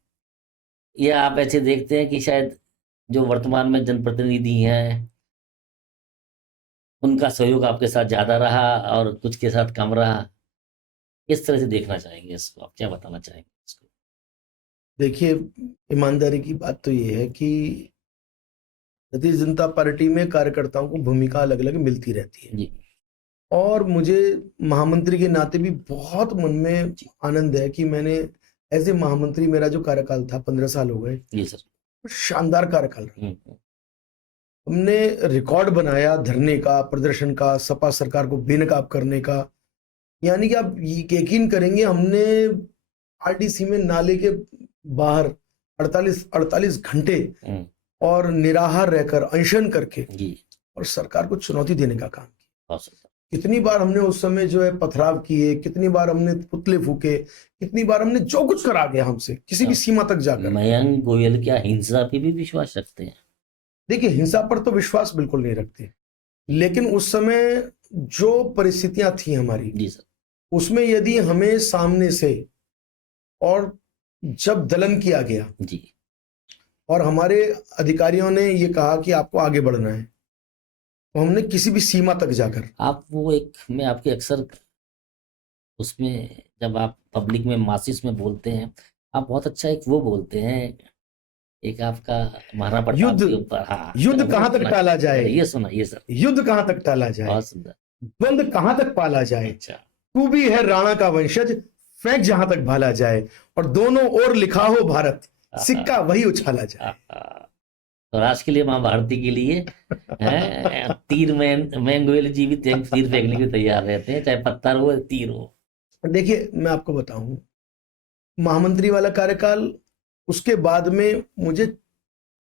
या आप ऐसे देखते हैं कि शायद जो वर्तमान में जनप्रतिनिधि हैं उनका सहयोग आपके साथ ज्यादा रहा और कुछ के साथ कम रहा? किस तरह से देखना चाहेंगे इसको, आप क्या बताना चाहेंगे इसको? देखिए, ईमानदारी की बात तो ये है कि भारतीय जनता पार्टी में कार्यकर्ताओं को भूमिका अलग अलग मिलती रहती है जी। और मुझे महामंत्री के नाते भी बहुत मन में आनंद है कि मैंने एज ए महामंत्री, मेरा जो कार्यकाल था 15 साल हो गए। जी सर। शानदार कार्यकाल। हमने रिकॉर्ड बनाया धरने का, प्रदर्शन का, सपा सरकार को बेनकाब करने का। यानी कि आप यकीन करेंगे, हमने RDC में नाले के बाहर 48 घंटे और निराहार रहकर, अनशन करके और सरकार को चुनौती देने का काम किया। कितनी बार हमने उस समय जो है पथराव किए, कितनी बार हमने पुतले फूके, कितनी बार हमने जो कुछ करा गया हमसे किसी भी सीमा तक जाकर। मयंक गोयल क्या हिंसा पे भी विश्वास रखते हैं? देखिए, हिंसा पर तो विश्वास बिल्कुल नहीं रखते, लेकिन उस समय जो परिस्थितियां थी हमारी, जी सर, उसमें यदि हमें सामने से, और जब दलन किया गया जी, और हमारे अधिकारियों ने ये कहा कि आपको आगे बढ़ना है, तो हमने किसी भी सीमा तक जाकर, आप वो एक, मैं आपके अक्सर उसमें जब आप पब्लिक में मासिस में बोलते हैं, आप बहुत अच्छा एक वो बोलते हैं, एक आपका महाराणा प्रताप के ऊपर, हाँ, युद्ध कहाँ तक टाला जाए, ये सुना, ये सर, युद्ध कहाँ तक टाला जाए, बहुत सुंदर, द्वंद कहाँ तक पाला जाए, अच्छा, तू भी है राणा का वंशज, फेंक जहां तक भाला जाए, और दोनों ओर लिखा हो भारत, सिक्का वही उछाला जाए। तो राष्ट्र के लिए, महाभारती के लिए तीर में गोयल जी भी तीर फेंकने के तैयार रहते हैं, चाहे पत्थर हो तीर हो। देखिए, मैं आपको बताऊं, महामंत्री वाला कार्यकाल, उसके बाद में मुझे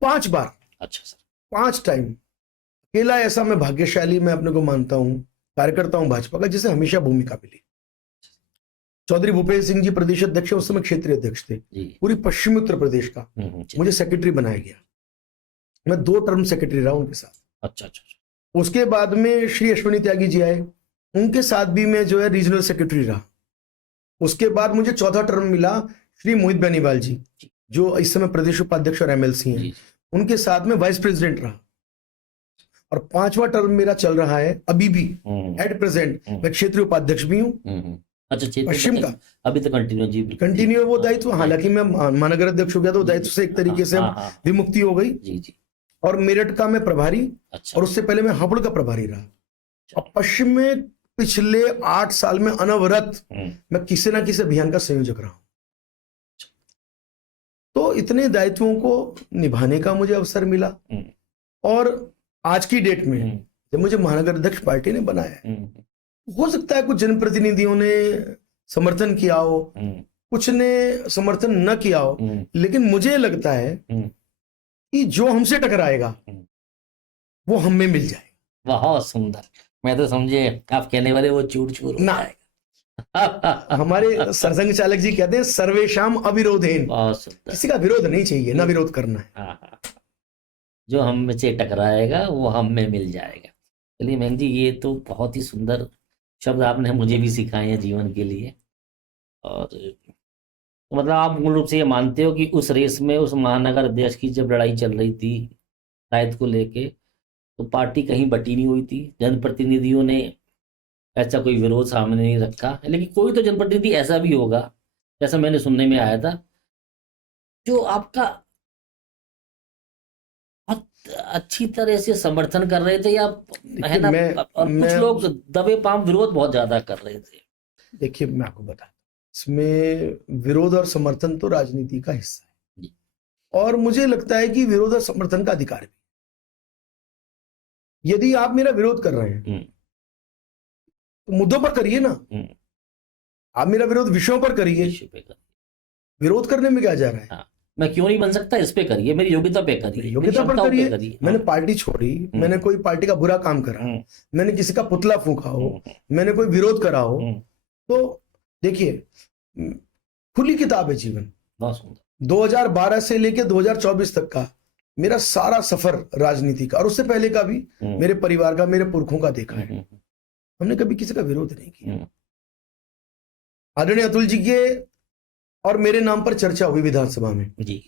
5 बार, अच्छा सर। 5 टाइम अकेला, ऐसा मैं भाग्यशाली मैं अपने को मानता हूं, कार्यकर्ता हूं भाजपा का, जिसे हमेशा भूमिका मिली। चौधरी भूपेंद्र सिंह जी प्रदेश अध्यक्ष, उस समय क्षेत्रीय अध्यक्ष थे पूरी पश्चिमी उत्तर प्रदेश का। मुझे सेक्रेटरी बनाया गया, मैं 2 टर्म सेक्रेटरी रहा उनके साथ। अच्छा। उसके बाद में श्री अश्विनी त्यागी जी आए, उनके साथ भी मैं जो है रीजनल सेक्रेटरी रहा। उसके बाद मुझे 4था टर्म मिला श्री मोहित बेनीवाल जी, जो इस समय प्रदेश उपाध्यक्ष और एमएलसी हैं, उनके साथ में वाइस प्रेसिडेंट रहा। और 5वां टर्म मेरा चल रहा है अभी भी, एट प्रेजेंट मैं क्षेत्रीय उपाध्यक्ष भी हूँ। अच्छा, पश्चिम का अभी तो कंटिन्यू है वो दायित्व। हालांकि मैं महानगर अध्यक्ष हो गया तो दायित्व से एक तरीके से विमुक्ति हो गई। जी। और मेरठ का मैं प्रभारी, और उससे पहले मैं हापुड़ का प्रभारी रहा। और पश्चिम में पिछले 8 साल में अनवरत मैं किसी ना किसी अभियान का संयोजक रहा हूं। तो इतने दायित्वों को निभाने का मुझे अवसर मिला। और आज की डेट में जब मुझे महानगर अध्यक्ष पार्टी ने बनाया, हो सकता है कुछ जनप्रतिनिधियों ने समर्थन किया हो, कुछ ने समर्थन न किया हो, लेकिन मुझे लगता है कि जो हमसे टकराएगा वो हम में मिल जाएगा। बहुत सुंदर। मैं तो समझे आप कहने वाले वो चूर चूर ना। हमारे सरसंघ चालक जी कहते हैं सर्वेशाम अविरोधेन, किसी का विरोध नहीं चाहिए, ना विरोध करना है। जो हम में से टकराएगा वो हम में मिल जाएगा। चलिए मैम जी, ये तो बहुत ही सुंदर शब्द आपने मुझे भी सिखाए हैं जीवन के लिए। और तो मतलब आप मूल रूप से ये मानते हो कि उस रेस में, उस महानगर अध्यक्ष की जब लड़ाई चल रही थी दायित्व को लेके, तो पार्टी कहीं बटी नहीं हुई थी, जनप्रतिनिधियों ने ऐसा कोई विरोध सामने नहीं रखा। लेकिन कोई तो जनप्रतिनिधि ऐसा भी होगा, जैसा मैंने सुनने में आया था, जो आपका अच्छी तरह से समर्थन कर रहे थे, या है ना, और कुछ लोग दबे पांव विरोध बहुत ज्यादा कर रहे थे। देखिए मैं आपको बता, इसमें विरोध और समर्थन तो राजनीति का हिस्सा है, और मुझे लगता है कि विरोध और समर्थन का अधिकार भी। यदि आप मेरा विरोध कर रहे हैं तो मुद्दों पर करिए ना। आप मेरा विरोध विषयों पर करिए, विरोध करने में क्या जा रहा है। हाँ, मैं क्यों नहीं बन सकता, इस पे करिए, मेरी योग्यता पे करिए, योग्यता पर करिए। मैंने पार्टी छोड़ी, मैंने कोई पार्टी का बुरा काम करा, मैंने किसी का पुतला फूंका हो, मैंने कोई विरोध करा हो, तो देखिए खुली किताब है जीवन। 2012 से लेके 2024 तक का मेरा सारा सफर राजनीति का, और उससे पहले का भी मेरे परिवार का, मेरे पुरखों का देखा है। हमने कभी किसी का विरोध नहीं किया। आदरणीय अतुल जी के और मेरे नाम पर चर्चा हुई विधानसभा में जी।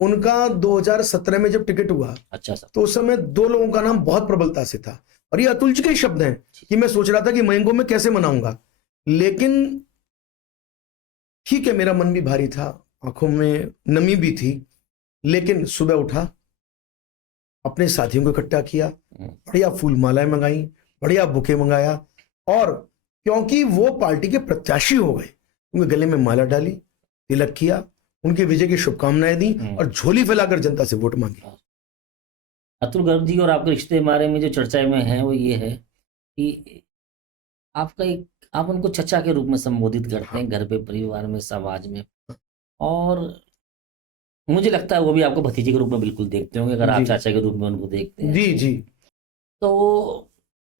उनका 2017 में जब टिकट हुआ, अच्छा तो उस समय 2 लोगों का नाम बहुत प्रबलता से था, और ये अतुल जी के शब्द हैं कि मैं सोच रहा था कि मयंक को मैं कैसे मनाऊंगा। लेकिन ठीक है, मेरा मन भी भारी था, आंखों में नमी भी थी, लेकिन सुबह उठा, अपने साथियों को इकट्ठा किया, बढ़िया फूल मालाएं मंगाई, बढ़िया बुके मंगाया, और क्योंकि वो पार्टी के प्रत्याशी हो गए, उनके गले में माला डाली, तिलक किया, उनके विजय की शुभकामनाएं दी, और झोली फैलाकर जनता से वोट मांगी। अतुल गर्ग जी और आपके रिश्ते बारे में जो चर्चा में है वो ये है कि आप उनको चचा के रूप में संबोधित करते हैं, घर पे, परिवार में, समाज में, और मुझे लगता है वो भी आपको भतीजे के रूप में बिल्कुल देखते होंगे, अगर आप चाचा के रूप में उनको देखते हैं। जी। तो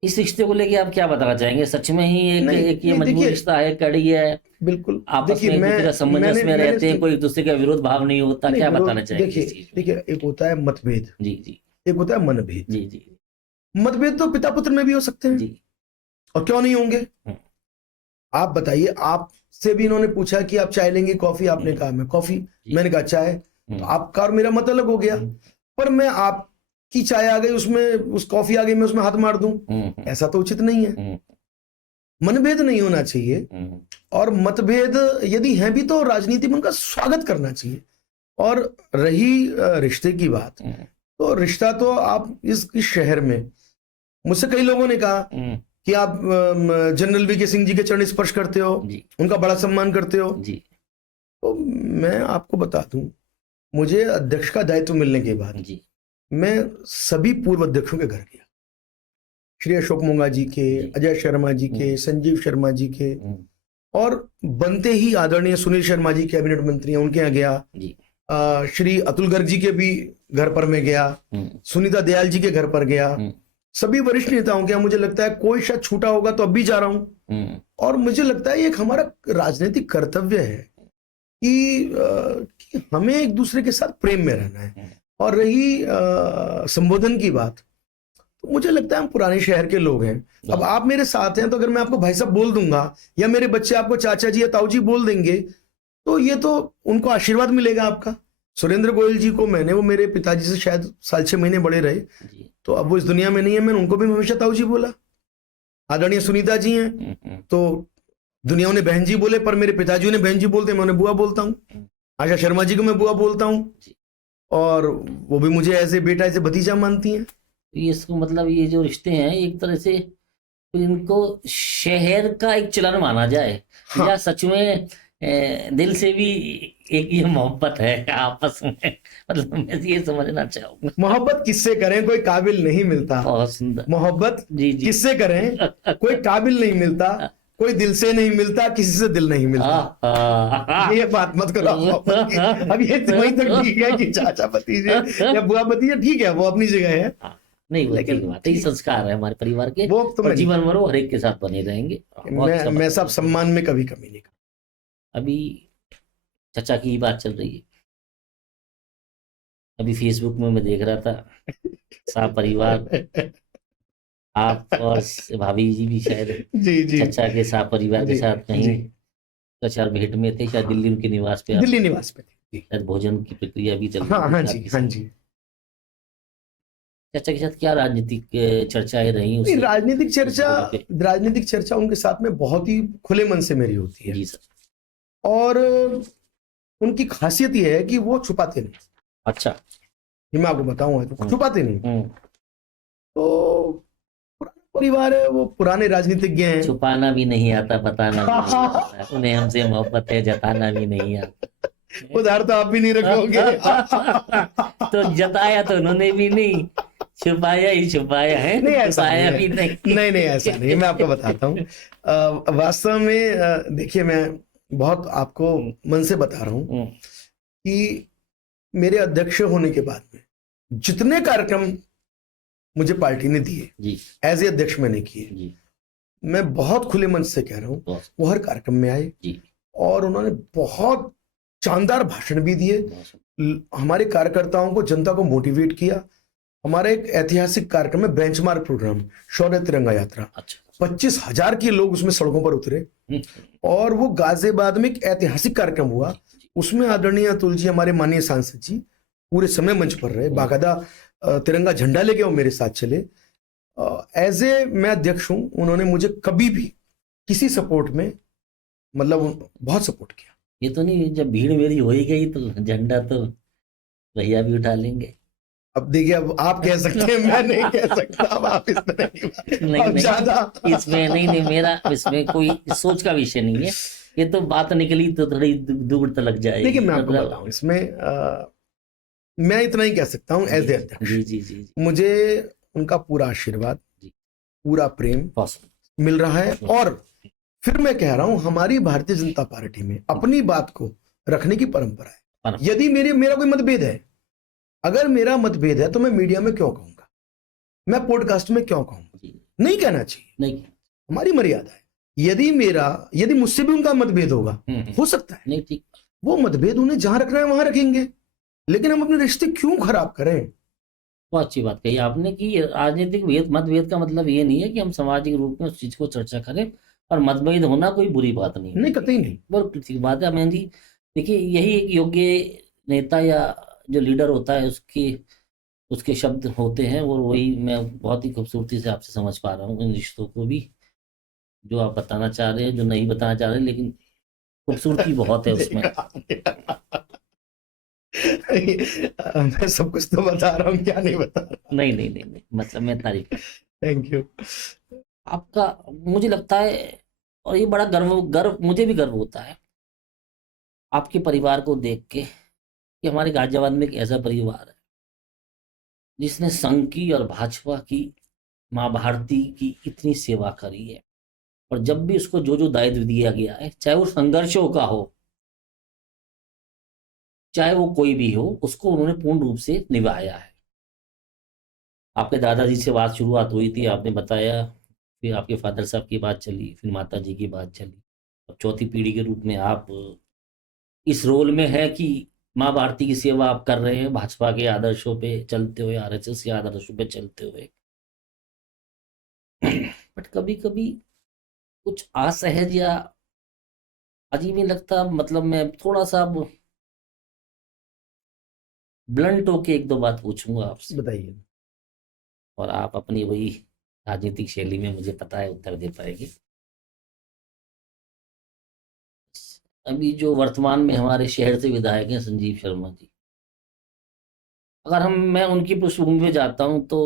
इस रिश्ते को लेके आप क्या बताना चाहेंगे? सच में ही एक ये मजबूत रिश्ता है, कड़ी है, बिल्कुल आपस में एक दूसरे समंजस में रहते हैं, कोई एक दूसरे का विरोध भाव नहीं होता, क्या बताना चाहेंगे? देखिए एक होता है मतभेद, जी, एक होता है मनभेद। जी। मतभेद तो पिता पुत्र में भी हो सकते हैं जी, और क्यों नहीं होंगे। आप बताइए, आपसे भी इन्होंने पूछा कि आप चाय लेंगे कॉफी, आपने कहा मैं कॉफी, मैंने कहा चाय, तो आपका और मेरा मत अलग हो गया। पर मैं आपकी चाय आ गई, उसमें उस कॉफी आ गई, मैं उसमें हाथ मार दूं, ऐसा तो उचित नहीं है। मनभेद नहीं होना चाहिए, और मतभेद यदि है भी तो राजनीति में उनका स्वागत करना चाहिए। और रही रिश्ते की बात, तो रिश्ता तो आप इस शहर में, मुझसे कई लोगों ने कहा कि आप जनरल वीके सिंह जी के चरण स्पर्श करते हो, उनका बड़ा सम्मान करते हो जी। तो मैं आपको बता दूं, मुझे अध्यक्ष का दायित्व मिलने के बाद जी, मैं सभी पूर्व अध्यक्षों के घर गया, श्री अशोक मोंगा जी के, अजय शर्मा जी के, संजीव शर्मा जी के, और बनते ही आदरणीय सुनील शर्मा जी कैबिनेट मंत्री हैं, उनके यहाँ गया, श्री अतुल गर्ग जी के भी घर पर मैं गया, सुनीता दयाल जी के घर पर गया, सभी वरिष्ठ नेताओं के यहाँ मुझे लगता है कोई शायद छूटा होगा तो अब भी जा रहा हूं। और मुझे लगता है ये एक हमारा राजनीतिक कर्तव्य है कि हमें एक दूसरे के साथ प्रेम में रहना है। और रही संबोधन की बात, तो मुझे लगता है हम पुराने शहर के लोग हैं। अब आप मेरे साथ हैं तो अगर मैं आपको भाई साहब बोल दूंगा या मेरे बच्चे आपको चाचा जी या ताऊ जी बोल देंगे तो ये तो उनको आशीर्वाद मिलेगा आपका। सुरेंद्र गोयल जी को मैंने, वो मेरे पिताजी से शायद 6 महीने बड़े रहे, तो अब वो इस दुनिया में नहीं है, मैंने उनको भी हमेशा ताऊ जी बोला। आदरणीय सुनीता जी हैं तो दुनिया ने बहन जी बोले, पर मेरे पिताजी ने बहन जी बोलते, मैं उन्हें बुआ बोलता हूँ। आशा शर्मा जी को मैं बुआ बोलता हूँ और वो भी मुझे ऐसे बेटा ऐसे भतीजा मानती हैं। इसको मतलब ये जो रिश्ते हैं एक तरह से इनको शहर का एक चलन माना जाए। हाँ। या सच में दिल से भी एक ये मोहब्बत है आपस में, मतलब मैं ये समझना चाहूंगा। मोहब्बत किससे करें, कोई काबिल नहीं मिलता। बहुत सुंदर। मोहब्बत जी जी किससे करें, कोई काबिल नहीं मिलता, कोई दिल से नहीं मिलता, किसी से दिल नहीं मिलता। ये बात मत करो मोहब्बत की। अब ये वहीं तक ठीक है कि चाचा भतीजे या बुआ भतीजे ठीक है, वो अपनी जगह है। नहीं, लेकिन बात है, संस्कार है हमारे परिवार के, वो तो जीवन भर हर एक के साथ बने रहेंगे। मैं सब सम्मान में कभी कमी नहीं। अभी चचा की ही बात चल रही है, अभी फेसबुक में मैं देख रहा था साहब परिवार, आप और भाभी जी भी शायद जी चचा के साथ परिवार के साथ कहीं चचा भेंट में थे, शायद दिल्ली उनके निवास पे, दिल्ली निवास पे शायद भोजन की प्रक्रिया भी चल रही। हाँ जी, हाँ जी। चचा के साथ क्या राजनीतिक चर्चाएं रही? राजनीतिक चर्चा उनके साथ में बहुत ही खुले मन से मेरी होती है जी सर। और उनकी खासियत यह है कि वो छुपाते नहीं। अच्छा, ये मैं आपको बताऊंगा, तो छुपाते नहीं। तो पुराना परिवार है, वो पुराने राजनीतिज्ञ हैं। छुपाना भी नहीं आता, बताना भी नहीं आता, उन्हें हमसे मोहब्बत है, जताना भी नहीं आता। उधार तो आप भी नहीं रखोगे। तो जताया तो उन्होंने भी नहीं, छुपाया ही छुपाया है। नहीं ऐसा नहीं, नहीं ऐसा नहीं। मैं आपको बताता हूँ वास्तव में। देखिए, मैं बहुत आपको मन से बता रहा हूँ कि मेरे अध्यक्ष होने के बाद में जितने कार्यक्रम मुझे पार्टी ने दिए एज ए अध्यक्ष मैंने किए, मैं बहुत खुले मन से कह रहा हूँ, वो हर कार्यक्रम में आए और उन्होंने बहुत शानदार भाषण भी दिए, हमारे कार्यकर्ताओं को, जनता को मोटिवेट किया। हमारा एक ऐतिहासिक कार्यक्रम है, बेंचमार्क प्रोग्राम शौर्य तिरंगा यात्रा। 25,000 के लोग उसमें सड़कों पर उतरे और वो गाजियाबाद में एक ऐतिहासिक कार्यक्रम हुआ। उसमें आदरणीय अतुल जी, हमारे माननीय सांसद जी, पूरे समय मंच पर रहे, बाकायदा तिरंगा झंडा लेके वो मेरे साथ चले। एज ए मैं अध्यक्ष हूं, उन्होंने मुझे कभी भी किसी सपोर्ट में, मतलब बहुत सपोर्ट किया। ये तो नहीं जब भीड़ मेरी हो ही गई तो झंडा तो भैया भी उठा लेंगे। अब देखिए, अब आप कह सकते हैं, मैं नहीं कह सकता। अब आप इस तरह नहीं, ज्यादा इसमें नहीं, मेरा इसमें कोई सोच का विषय नहीं है। ये तो बात निकली तो थोड़ी दूर तक लग जाएगी। देखिए, मैं आपको बताऊं, इसमें मैं इतना ही कह सकता हूँ एज ए अध्यक्ष, जी, मुझे उनका पूरा आशीर्वाद, पूरा प्रेम मिल रहा है। और फिर मैं कह रहा हूं, हमारी भारतीय जनता पार्टी में अपनी बात को रखने की परंपरा है। यदि मेरा कोई मतभेद है, अगर मेरा मतभेद है तो मैं मीडिया में क्यों कहूंगा, मैं पॉडकास्ट में क्यों कहूंगा? नहीं कहना चाहिए, नहीं, हमारी मर्यादा है। यदि मुझसे भी उनका मतभेद होगा, हो सकता है, नहीं ठीक, वो मतभेद उन्हें जहां रखना है वहां रखेंगे, लेकिन हम अपने रिश्ते क्यों खराब करें? बहुत अच्छी बात कही आपने कि राजनीतिक मतभेद का मतलब ये नहीं है कि हम सामाजिक रूप में उस चीज को चर्चा करें, और मतभेद होना कोई बुरी बात नहीं, कतई नहीं, बहुत ठीक बात है। मैं जी, देखिए, यही एक योग्य नेता या जो लीडर होता है उसके शब्द होते हैं, और वही मैं बहुत ही खूबसूरती से आपसे समझ पा रहा हूँ इन रिश्तों को भी, जो आप बताना चाह रहे हैं, जो नहीं बताना चाह रहे, लेकिन खूबसूरती बहुत है उसमें। मैं सब कुछ तो बता रहा हूँ, क्या नहीं बता रहा। नहीं, मतलब मैं तारीफ। थैंक यू आपका। मुझे लगता है, और ये बड़ा गर्व मुझे भी गर्व होता है आपके परिवार को देख के, कि हमारे गाजियाबाद में एक ऐसा परिवार है जिसने संघ की और भाजपा की, माँ भारती की इतनी सेवा करी है, और जब भी उसको जो दायित्व दिया गया है, चाहे वो संघर्षों का हो, चाहे वो कोई भी हो, उसको उन्होंने पूर्ण रूप से निभाया है। आपके दादाजी से बात शुरुआत हुई थी, आपने बताया, फिर आपके फादर साहब की बात चली, फिर माताजी की बात चली। अब चौथी पीढ़ी के रूप में आप इस रोल में है कि माँ भारती की सेवा आप कर रहे हैं, भाजपा के आदर्शों पे चलते हुए, आरएसएस के आदर्शों पे चलते हुए। बट कभी-कभी कुछ असहज या अजीब नहीं लगता? मतलब मैं थोड़ा-सा अब ब्लंट होके 1-2 बात पूछूँगा आपसे, बताइए। और आप अपनी वही राजनीतिक शैली में, मुझे पता है, उत्तर दे पाएँगे। अभी जो वर्तमान में हमारे शहर से विधायक हैं संजीव शर्मा जी, अगर मैं उनकी पृष्ठभूमि में जाता हूँ तो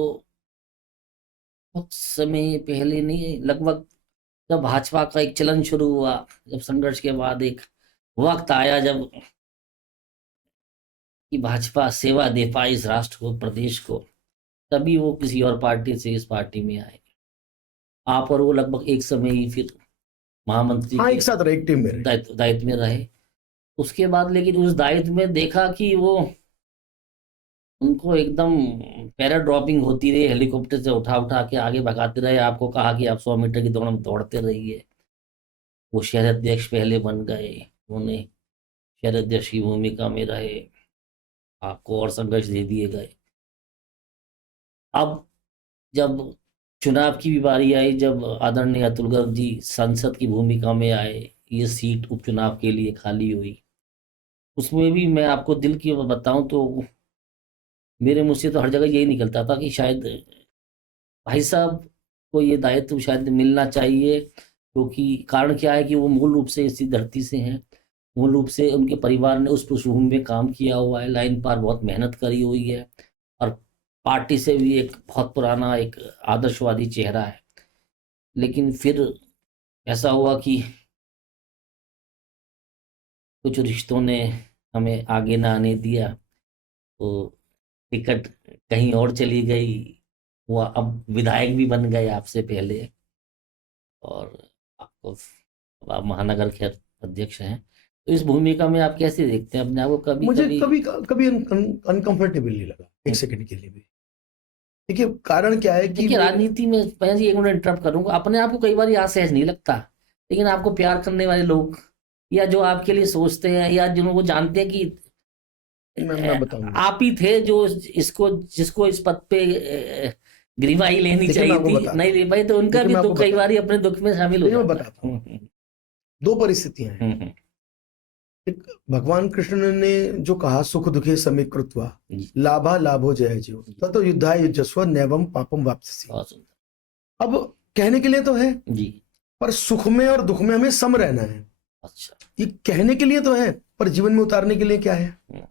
कुछ समय पहले नहीं, लगभग जब भाजपा का एक चलन शुरू हुआ, जब संघर्ष के बाद एक वक़्त आया जब कि भाजपा सेवा दे पाई इस राष्ट्र को, प्रदेश को, तभी वो किसी और पार्टी से इस पार्टी में आए। आप और वो लगभग एक समय ही फिर महामंत्री हाँ, के एक साथ रहे, एक टीम में रहे। दायित्व में रहे। उसके बाद लेकिन उस दायित्व में देखा कि वो उनको एकदम पैरा ड्रॉपिंग होती रही, हेलीकॉप्टर से उठा-उठा के आगे भगाते रहे। आपको कहा कि आप 100 मीटर की दौड़ में दौड़ते रहिए। वो शहर अध्यक्ष पहले बन गए, उन्होंने शहर अध्यक्ष की भूमिका में रहे, आपको और संघर्ष दे दिए गए। अब जब चुनाव की भी बारी आई, जब आदरणीय अतुल गर्ग जी संसद की भूमिका में आए, ये सीट उपचुनाव के लिए खाली हुई। उसमें भी मैं आपको दिल की बात बताऊं तो मेरे मुँह से तो हर जगह यही निकलता था कि शायद भाई साहब को ये दायित्व शायद मिलना चाहिए, क्योंकि कारण क्या है कि वो मूल रूप से इसी धरती से हैं। मूल रूप से उनके परिवार ने उस पृष्ठभूमि में काम किया हुआ है, लाइन पार बहुत मेहनत करी हुई है, और पार्टी से भी एक बहुत पुराना एक आदर्शवादी चेहरा है। लेकिन फिर ऐसा हुआ कि कुछ रिश्तों ने हमें आगे ना आने दिया, तो टिकट कहीं और चली गई। वो अब विधायक भी बन गए आपसे पहले, और आपको, अब आप महानगर के अध्यक्ष हैं। तो इस भूमिका में आप कैसे देखते हैं अपने आप को? मुझे कभी-कभी कभी अनकंफर्टेबल नहीं लगा एक सेकंड के लिए भी। देखिए, कारण क्या है कि देखिए, राजनीति में मैं जी 1 मिनट इंटरप्ट करूंगा, अपने आप को कई बार असहज नहीं लगता, लेकिन आपको प्यार करने वाले लोग, या जो आपके लिए सोचते हैं, या जिनको जानते हैं कि मैं बताऊंगा। आप ही थे जो इसको जिसको इस पद पे गिरवाई लेनी देखिए, मैं चाहिए आपको थी, बताता नहीं हूँ। ले पाई, तो उनका देखिए, भी मैं आपको दुख कई बताता बार अपने दुख में शामिल हो देखिए, मैं जाता बताता है। हूँ। दो परिस्थितियां हैं। हम्म। एक, भगवान कृष्ण ने जो कहा, सुख दुखे समे कृत्वा जी, लाभा लाभो जय जीव ततो युद्धाय युजस्व नैवम पापम वाप्स्यसि। बहुत सुंदर। अब कहने के लिए तो है, जी। पर सुख में और दुख में हमें सम रहना है। अच्छा। ये कहने के लिए तो है, पर जीवन में उतारने के लिए क्या है? हम्म।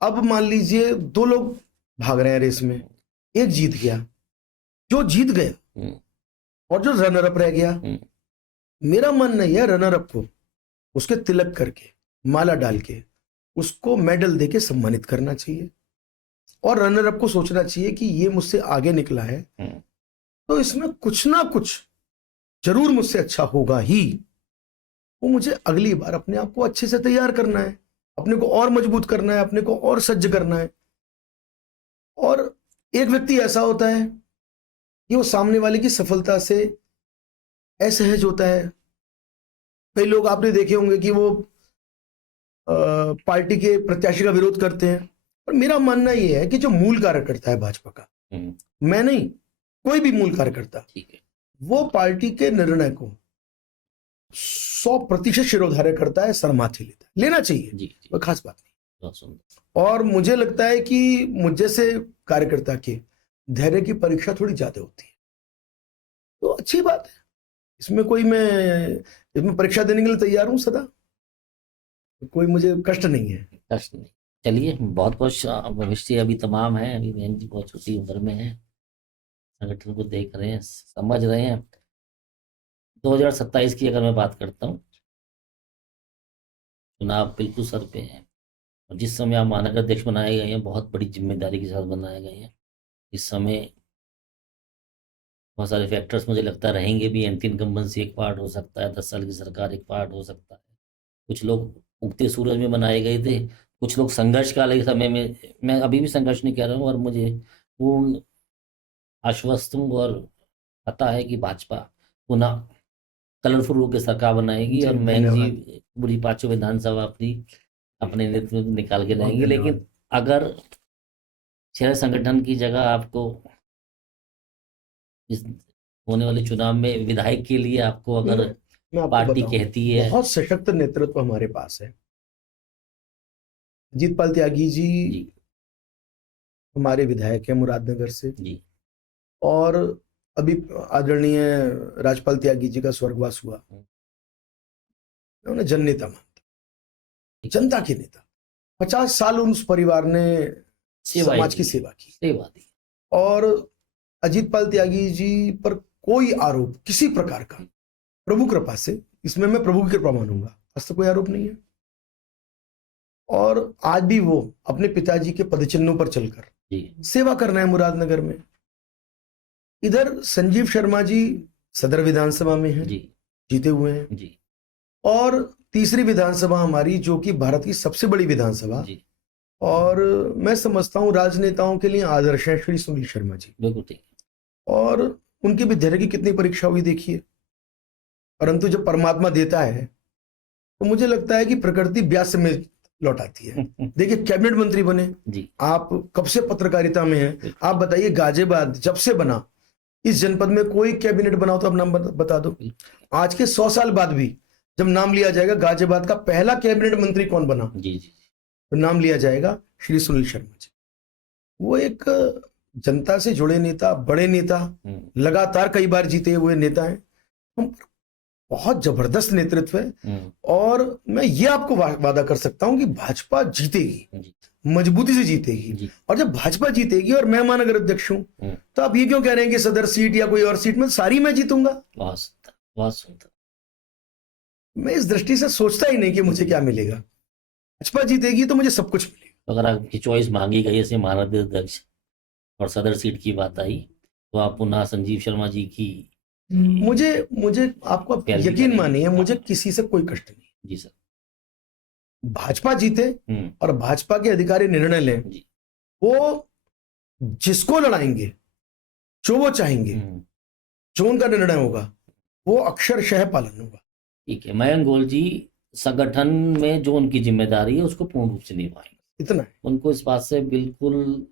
अब मान लीजिए दो लोग भाग रहे हैं रेस में, एक जीत गया, जो जीत गया, हम्म। और जो रनर अप रह गया। हम्म। मेरा मन नहीं है रनर अप को उसके तिलक करके, माला डाल के, उसको मेडल देके सम्मानित करना चाहिए, और रनर अप को सोचना चाहिए कि ये मुझसे आगे निकला है, हम्म। तो इसमें कुछ ना कुछ जरूर मुझसे अच्छा होगा ही। वो मुझे अगली बार अपने आप को अच्छे से तैयार करना है, अपने को और मजबूत करना है, अपने को और सज्ज करना है। और एक व्यक्ति ऐसा होता है कि वो सामने वाले की सफलता से असहज होता है। कई लोग आपने देखे होंगे कि वो पार्टी के प्रत्याशी का विरोध करते हैं। पर मेरा मानना यह है कि जो मूल कार्यकर्ता है भाजपा का, मैं नहीं, कोई भी मूल कार्यकर्ता, ठीक है। वो पार्टी के निर्णय को 100% शिरोधार्य करता है, सरमाथी लेता है, लेना चाहिए, जी। कोई खास बात नहीं। बहुत सुंदर। और मुझे लगता है कि मुझ जैसे कार्यकर्ता के धैर्य की परीक्षा थोड़ी ज्यादा होती है, तो अच्छी बात है। इसमें परीक्षा देने के लिए तैयार हूं सदा, कोई मुझे कष्ट नहीं है। कष्ट नहीं। चलिए, बहुत बहुत भविष्य अभी तमाम है, अभी बहन जी बहुत छोटी उम्र में है, संगठन को देख रहे हैं, समझ रहे हैं। 2027 की अगर मैं बात करता हूँ, चुनाव बिल्कुल सर पे है, और जिस समय आप महानगर अध्यक्ष बनाए गए हैं, बहुत बड़ी जिम्मेदारी के साथ बनाए गए हैं। इस समय बहुत सारे फैक्टर्स मुझे लगता है रहेंगे भी, एंटी इनकम्बेंसी एक पार्ट हो सकता है, 10 साल की सरकार एक पार्ट हो सकता है, कुछ लोग उगते सूरज में बनाए गए थे। कुछ लोग संघर्ष काल के समय में, मैं अभी भी संघर्ष नहीं कर रहा हूँ, और मुझे पूर्ण आश्वस्त हूँ और पता है कि भाजपा पुनः कलरफुल होकर सरकार बनाएगी जी, और मयंक धन्यवाद। जी पूरी 5 विधानसभा अपनी अपने नेतृत्व में निकाल के बहुत लाएंगे। लेकिन धन्यवाद। अगर शहर संगठन की जगह आपको इस होने वाले चुनाव में विधायक के लिए आपको अगर मैं आपको पार्टी बताऊं, कहती है, बहुत सशक्त नेतृत्व हमारे पास है। अजीतपाल त्यागी जी जी हमारे विधायक हैं मुरादनगर से, जी और अभी आदरणीय राजपाल त्यागी जी का स्वर्गवास हुआ। मैं उन्हें जननेता मानता, जनता के नेता। 50 साल उस परिवार ने समाज की सेवा की, सेवा दी। और अजीतपाल त्यागी जी पर कोई आरोप किसी प्रकार का, प्रभु कृपा से, इसमें मैं प्रभु की कृपा मानूंगा, आज तक कोई आरोप नहीं है। और आज भी वो अपने पिताजी के पदचिन्हों पर चलकर जी सेवा कर रहे हैं मुरादनगर में। इधर संजीव शर्मा जी सदर विधानसभा में हैं, जी जीते हुए हैं, जी और तीसरी विधानसभा हमारी, जो कि भारत की सबसे बड़ी विधानसभा, जी और मैं समझता हूं राजनेताओं के लिए आदर्श हैं श्री सुनील शर्मा जी। बिल्कुल ठीक। और उनके विद्यार्थी की कितनी परीक्षा हुई देखिए, परंतु जब परमात्मा देता है तो मुझे लगता है कि प्रकृति ब्याज में लौटाती है। देखिए, कैबिनेट मंत्री बने जी आप, कब से पत्रकारिता में हैं आप, बताइए गाजियाबाद जब से बना, इस जनपद में कोई कैबिनेट बनाओ तो अब नाम बता दो। आज के 100 साल बाद भी जब नाम लिया जाएगा गाजियाबाद का पहला कैबिनेट मंत्री कौन बना, जी जी तो नाम लिया जाएगा श्री सुनील शर्मा जी। वो एक जनता से जुड़े नेता, बड़े नेता, लगातार कई बार जीते हुए नेता हैं। हम बहुत जबरदस्त नेतृत्व है, और मैं ये आपको वादा कर सकता हूं कि भाजपा जीतेगी, मजबूती से जीतेगी। और जब भाजपा जीतेगी और मैं महानगर अध्यक्ष हूं, तो आप ये क्यों कह रहे हैं कि सदर सीट या कोई और सीट में सारी मैं जीतूंगा? मैं इस दृष्टि से सोचता ही नहीं कि मुझे क्या मिलेगा। भाजपा जीतेगी तो मुझे सब कुछ मिलेगा। अगर आपकी चॉइस मांगी गई ऐसे महानगर अध्यक्ष और सदर सीट की बात आई, तो आप पुनः संजीव शर्मा जी की, मुझे आपको यकीन मानिए, मुझे किसी से कोई कष्ट नहीं। जी सर। भाजपा जीते और भाजपा के अधिकारी निर्णय लें, वो जिसको लड़ाएंगे, जो वो चाहेंगे, जो उनका निर्णय होगा, वो अक्षरशः पालन होगा। ठीक है, मयंक गोयल जी संगठन में जो उनकी जिम्मेदारी है उसको पूर्ण रूप से निभाएंगे, इतना है। उनको इस बात से बिल्कुल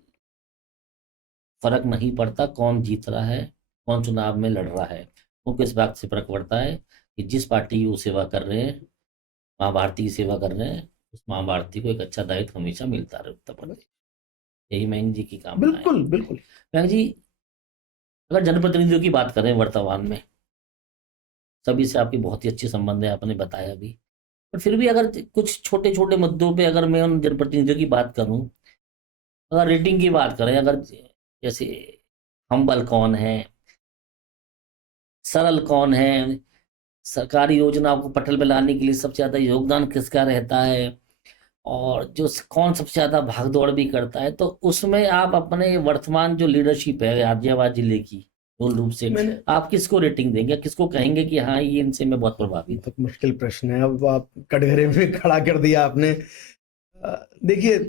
फर्क नहीं पड़ता कौन जीत रहा है, कौन चुनाव में लड़ रहा है। उनको इस बात से फर्क पड़ता है कि जिस पार्टी की वो सेवा कर रहे हैं, माँ भारती की सेवा कर रहे हैं, उस माँ भारती को एक अच्छा दायित्व हमेशा मिलता रहे उत्तर प्रदेश। यही मयंक जी की काम। बिल्कुल बिल्कुल। मयंक जी, अगर जनप्रतिनिधियों की बात करें वर्तमान में, सभी से आपकी बहुत ही अच्छे संबंध है, आपने बताया भी, पर फिर भी अगर कुछ छोटे छोटे मुद्दों पे अगर मैं उन जनप्रतिनिधियों की बात करूं, अगर रेटिंग की बात करें, अगर जैसे हम्बल कौन है, सरल कौन है, सरकारी योजनाओं को पटल पे लाने के लिए सबसे ज्यादा योगदान किसका रहता है, और जो कौन सबसे ज्यादा भागदौड़ भी करता है, तो उसमें आप अपने वर्तमान जो लीडरशिप है गाजियाबाद जिले की, मूल रूप से आप किसको रेटिंग देंगे, किसको कहेंगे कि हाँ ये इनसे मैं बहुत प्रभावित? बहुत मुश्किल प्रश्न है, अब आप कटघरे में खड़ा कर दिया आपने। देखिए,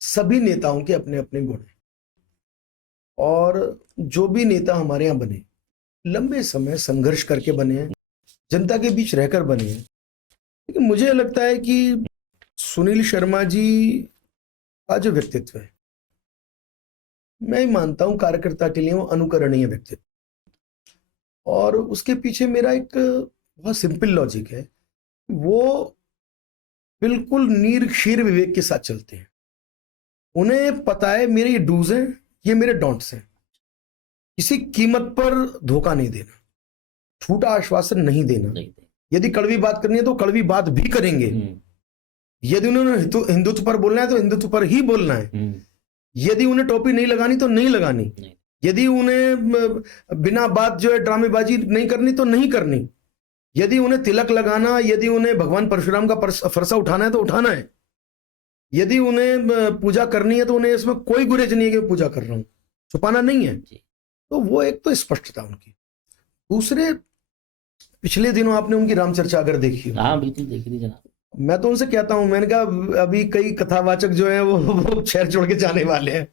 सभी नेताओं के अपने अपने गुण हैं, और जो भी नेता हमारे यहाँ बने, लंबे समय संघर्ष करके बने हैं, जनता के बीच रहकर बने हैं। लेकिन मुझे लगता है कि सुनील शर्मा जी का जो व्यक्तित्व है, मैं मानता हूं कार्यकर्ता के लिए वो अनुकरणीय व्यक्तित्व, और उसके पीछे मेरा एक बहुत सिंपल लॉजिक है। वो बिल्कुल नीर विवेक के साथ चलते हैं। उन्हें पता है मेरे ये डूज हैं, ये मेरे डोंट्स हैं। किसी कीमत पर धोखा नहीं देना, झूठा आश्वासन नहीं देना। यदि कड़वी बात करनी है तो कड़वी बात भी करेंगे। यदि उन्होंने हिंदुत्व पर बोलना है तो हिंदुत्व पर ही बोलना है। यदि उन्हें टोपी नहीं लगानी तो नहीं लगानी। यदि उन्हें बिना बात जो है ड्रामेबाजी नहीं करनी तो नहीं करनी। यदि उन्हें तिलक लगाना, यदि उन्हें भगवान परशुराम का फरसा उठाना है तो उठाना है। यदि उन्हें पूजा करनी है तो उन्हें इसमें कोई गुरेज नहीं है कि पूजा कर रहा हूं, छुपाना नहीं है। तो वो एक तो स्पष्टता उनकी। दूसरे, पिछले दिनों आपने उनकी रामचर्चा अगर देखी, हाँ बिल्कुल देखी थी जनाब, मैं तो उनसे कहता हूं, मैंने कहा अभी कई कथावाचक जो है वो शहर छोड़ के जाने वाले हैं।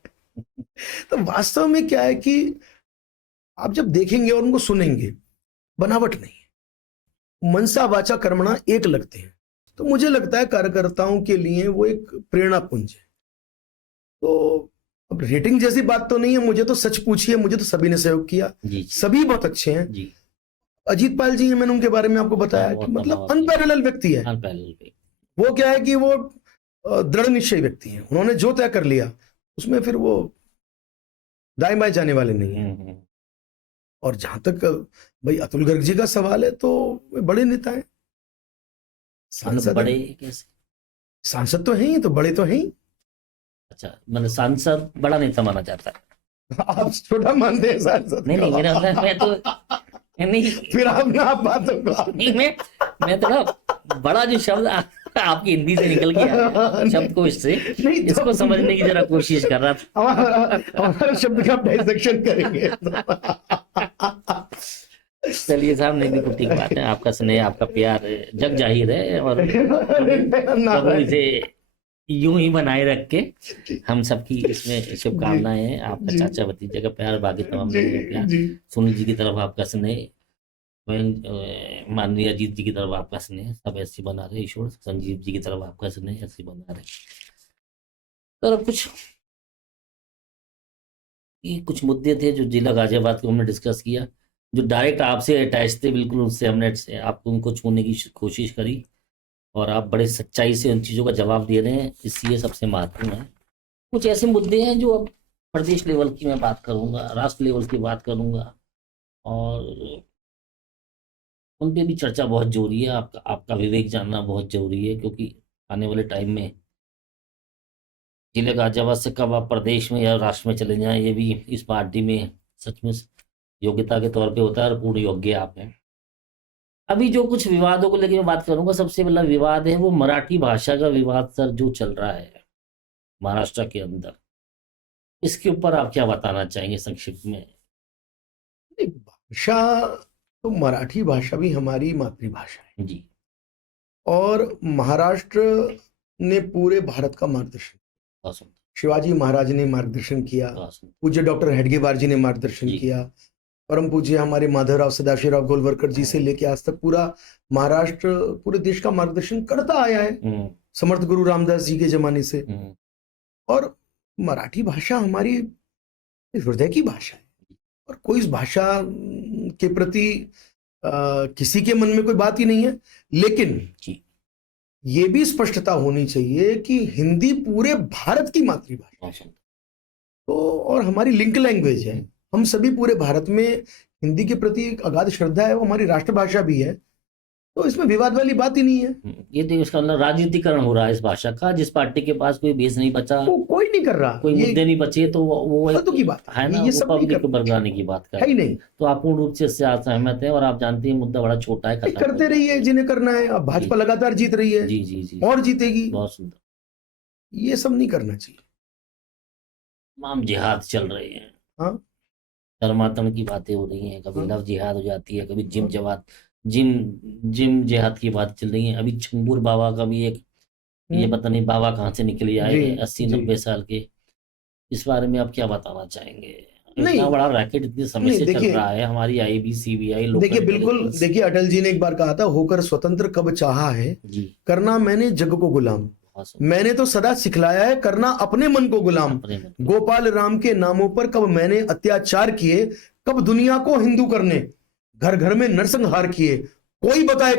तो वास्तव में क्या है कि आप जब देखेंगे और उनको सुनेंगे, बनावट नहीं है, मनसा वाचा कर्मणा एक लगते हैं। तो मुझे लगता है कार्यकर्ताओं के लिए वो एक प्रेरणा पुंज है। तो अब रेटिंग जैसी बात तो नहीं है, मुझे तो सच पूछिए, मुझे तो सभी ने सहयोग किया, सभी बहुत अच्छे हैं जी। अजीत पाल जी हैं, मैंने उनके बारे में आपको बताया कि मतलब अनपैरेलल व्यक्ति है। वो क्या है कि वो दृढ़ निश्चयी व्यक्ति है, उन्होंने जो तय कर लिया उसमें फिर वो दाएं बाएं जाने वाले नहीं है। और जहां तक भाई अतुल गर्ग जी का सवाल है, तो वे बड़े नेता हैं, सांसद बड़े कैसे? सांसद तो हैं ही, तो बड़े तो हैं ही। अच्छा, मतलब सांसद बड़ा नेता माना जाता है, आप छोटा मानते हैं सांसद? नहीं मेरा मैं तो नहीं, फिर आप ना आप बातों को नहीं, मैं थोड़ा बड़ा जो शब्द आपकी हिंदी से निकल गया शब्द को, इससे इसको समझने की जरा कोशिश कर रहा था। हमारे शब्द का डाइसेक्शन करेंगे। चलिए साहब, नहीं बिल्कुल ठीक बात है, आपका स्नेह आपका प्यार जग जाहिर है, और प्रभु इसे यूं ही बनाए रख के हम सबकी इसमें शुभकामनाएं हैं। आपका चाचा भतीजे का प्यार, बाकी तमाम लोगों का प्यार, सुनील जी की तरफ आपका स्नेह, माननीय अजीत जी की तरफ आपका स्नेह, सब ऐसे बना रहे ईश्वर, संजीव जी की तरफ आपका स्नेह ऐसे बना रहे। तो कुछ ये कुछ मुद्दे थे जो जिला गाजियाबाद को हमने डिस्कस किया, जो डायरेक्ट आपसे अटैच थे, बिल्कुल उससे हमने आपको उनको छूने की कोशिश करी, और आप बड़े सच्चाई से उन चीज़ों का जवाब दे रहे हैं, इसलिए सबसे महत्वपूर्ण है। कुछ ऐसे मुद्दे हैं जो अब प्रदेश लेवल की मैं बात करूंगा, राष्ट्र लेवल की बात करूंगा, और उन पे भी चर्चा बहुत जरूरी है। आपका विवेक जानना बहुत जरूरी है, क्योंकि आने वाले टाइम में जिले गाजियाबाद से कब आप प्रदेश में या राष्ट्र में चले जाएं, ये भी इस पार्टी में सचमुच योग्यता के तौर पे होता है, और पूर्ण योग्य आप हैं। अभी जो कुछ विवादों को लेकर मैं बात करूंगा, सबसे पहला विवाद है वो मराठी भाषा का विवाद सर, जो चल रहा है महाराष्ट्र के अंदर, इसके ऊपर आप क्या बताना चाहेंगे संक्षिप्त में? भाषा तो मराठी भाषा भी हमारी मातृभाषा है जी, और महाराष्ट्र ने पूरे भारत का मार्गदर्शन, शिवाजी महाराज ने मार्गदर्शन किया, पूज्य डॉक्टर हेडगेवार जी ने मार्गदर्शन किया, परम पूज्य हमारे माधवराव सदाशिवराव गोलवलकर जी से लेके आज तक पूरा महाराष्ट्र पूरे देश का मार्गदर्शन करता आया है, समर्थ गुरु रामदास जी के जमाने से। और मराठी भाषा हमारी हृदय की भाषा है, और कोई इस भाषा के प्रति किसी के मन में कोई बात ही नहीं है। लेकिन ये भी स्पष्टता होनी चाहिए कि हिंदी पूरे भारत की मातृभाषा, तो और हमारी लिंक लैंग्वेज है, हम सभी पूरे भारत में हिंदी के प्रति एक अगाध श्रद्धा है, वो हमारी राष्ट्रभाषा भी है, तो इसमें विवाद वाली बात ही नहीं है। ये देखिए, उसका राजनीतिकरण हो रहा है इस भाषा का, जिस पार्टी के पास कोई बेस नहीं बचा, वो कोई नहीं कर रहा, कोई मुद्दे नहीं बचे, तो वो तो की बात है ना, ये सब पब्लिक को बरगलाने की बात कर ही नहीं। तो आप पूर्ण रूप से इससे सहमत हैं, और आप जानते हैं मुद्दा बड़ा छोटा है, करते रहिए जिन्हें करना है। अब भाजपा लगातार जीत रही है, जी जी जी, और जीतेगी, बहुत सुंदर। ये सब नहीं करना चाहिए। तमाम जिहाद चल रहे हैं, हाँ, धर्मांतरण की बातें हो रही हैं, कभी लव जिहाद हो जाती है, कभी जिम जिहाद की बात चल रही है। अभी छंगूर बाबा का भी एक, ये पता नहीं बाबा कहाँ से निकले आए, 80-90 साल के, इस बारे में आप क्या बताना चाहेंगे? इतना बड़ा रैकेट इतने समय से चल रहा है, हमारी आईबी सीबीआई लोग। देखिए बिल्कुल, देखिए अटल जी ने एक बार कहा था, होकर स्वतंत्र कब चाहा है, करना मैंने जग को गुलाम, मैंने तो सदा सिखलाया है करना अपने मन को गुलाम, गोपाल राम के नामों पर कब मैंने अत्याचार किए, कब दुनिया को हिंदू करने घर घर में नरसंहार किए, कोई बताए